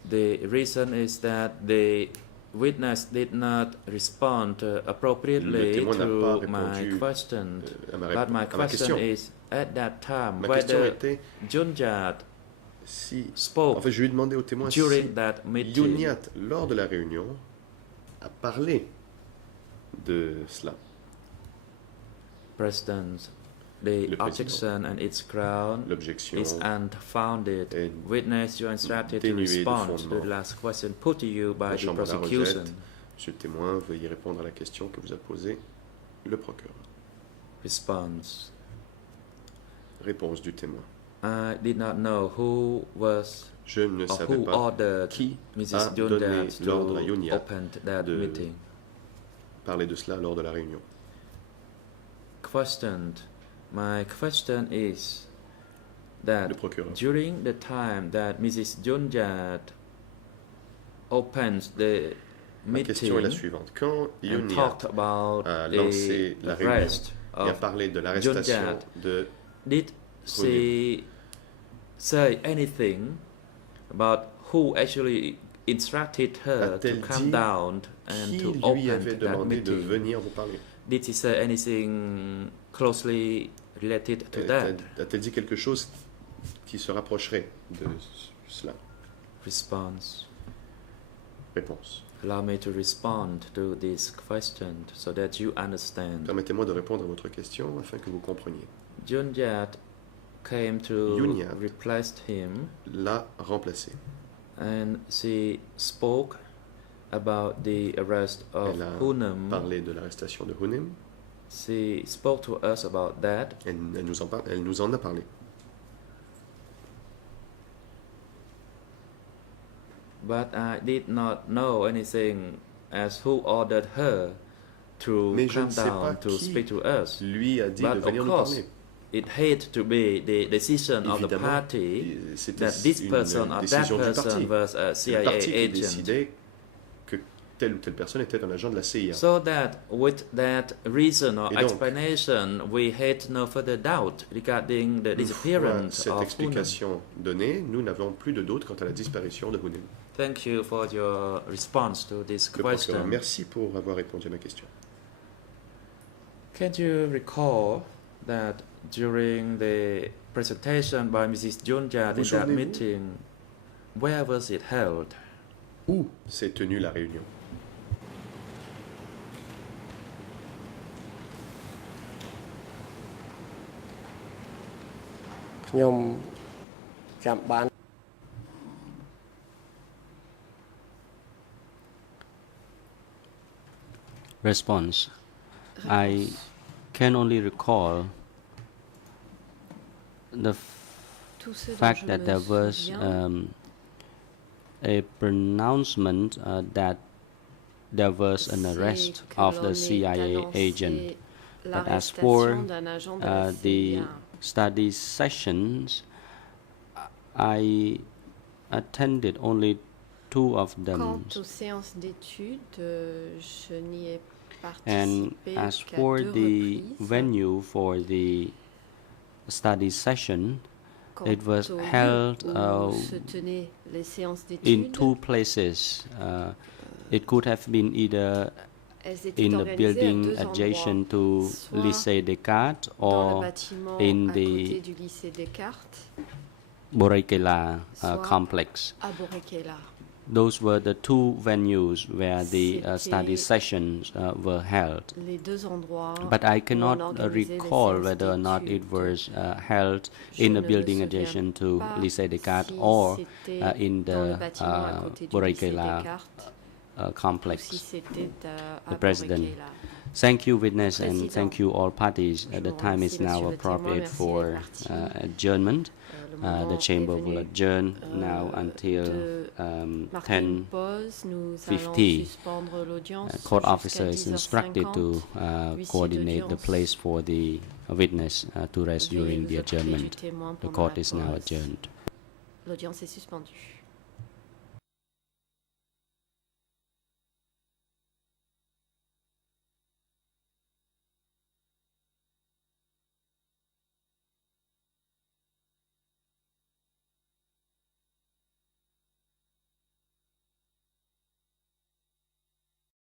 The reason is that the witness did not respond Le appropriately témoin n'a pas to my répondu question. à ma, But my à ma question question. is, at that time, Ma question whether était Junjat si... spoke En fait, je lui ai demandé au témoin si during that meeting. Yoniat, lors de la réunion, a parlé de cela. President, the Le président. objection and its ground L'objection is unfounded. est Witness, you are instructed to dénuée de respond to fondement. the last question put to you by La the Chambre la prosecution. rejette. Monsieur le témoin, veuillez répondre à la question que vous a posée le procureur. Response. Réponse du témoin. I did not know who was Je ne or savais who pas ordered qui Mrs. a donné Junjat l'ordre à to Yoniat open that de meeting. parler de cela lors de la réunion. Questioned. My question is that Le procureur. during the time that Mrs. Junjat opens the Ma question est la meeting suivante. Quand and Yoniat talked about a the lancé la réunion arrest et a of, parlé de l'arrestation Junjat, de did she say anything about who actually instructed her to A-t-elle come dit down and qui to lui avait open that demandé de meeting? venir vous parler. Did she say anything closely related to that? A-t-elle dit quelque chose qui se rapprocherait de cela? Response. Réponse. Allow me to respond to this question so that you understand. Permettez-moi de répondre à votre question afin que vous compreniez. Junjat came to Yoniat replace him, l'a remplacé. and she spoke about the arrest of Elle a Hunem parlé de l'arrestation de Hunem she spoke to us about that. Elle nous en a parlé. But I did not know anything as who ordered her to Mais je come ne sais pas down to qui speak to us. lui a dit But de venir of nous course, parler. it had to be the decision of the Évidemment, party c'était that this une person or that décision du person parti. was a C'est le CIA parti qui agent. décidait que telle ou telle personne était un agent de la CIA. So that with that reason or Et donc, explanation, we had no further doubt regarding the Une fois disappearance cette of Hunan. explication donnée, nous n'avons plus de doute quant à la disparition de Hunan. Thank you for your response to this Le procureur, question. merci pour avoir répondu à ma question. Can you recall that during the presentation by Mrs. Junja in that souvenez-vous? meeting, where was it held? Où s'est tenue la réunion?ខ្ញុំចាំបាន Response. I can only recall the Tout ce dont fact je that me there was souviens, a pronouncement that there was an c'est arrest que of l'on the ait CIA annoncé agent. But as l'arrestation for d'un agent de la the CIA. study sessions, I attended only 2 of them. Quant aux séances d'études, je n'y ai And participé as qu'à for 2 the reprises. venue for the study session, Quant it was au lieu held où se tenaient les séances in d'études, 2 places. It could have been either elles étaient in the organisées à building 2 endroits, adjacent to soit Lycée Descartes dans le or bâtiment in à the côté du lycée Descartes, Borikela soit complex. à Borikela. Those were the 2 venues where the study C'était sessions were held. Les 2 endroits But I où on cannot organisait les recall séances whether or not it d'études. was held Je in ne a me building souviens adjacent to pas Lycée Descartes si or c'était in dans le the bâtiment à côté du lycée Borikela Descartes, ou si complex. c'était à The President. Borikela. Thank you, witness, and Président. thank you, all parties. Je The vous time is remercie, now Monsieur le témoin, appropriate merci for les parties. adjournment. Le The moment chamber est will venu, adjourn now until marquer une 10. pause. Nous allons 50. suspendre l'audience Court jusqu'à officer is 10h50. instructed to Huissier coordinate the d'audience. place for the witness to rest Veuillez during vous the occuper du adjournment. témoin The pendant court la is now pause. adjourned. L'audience est suspendue.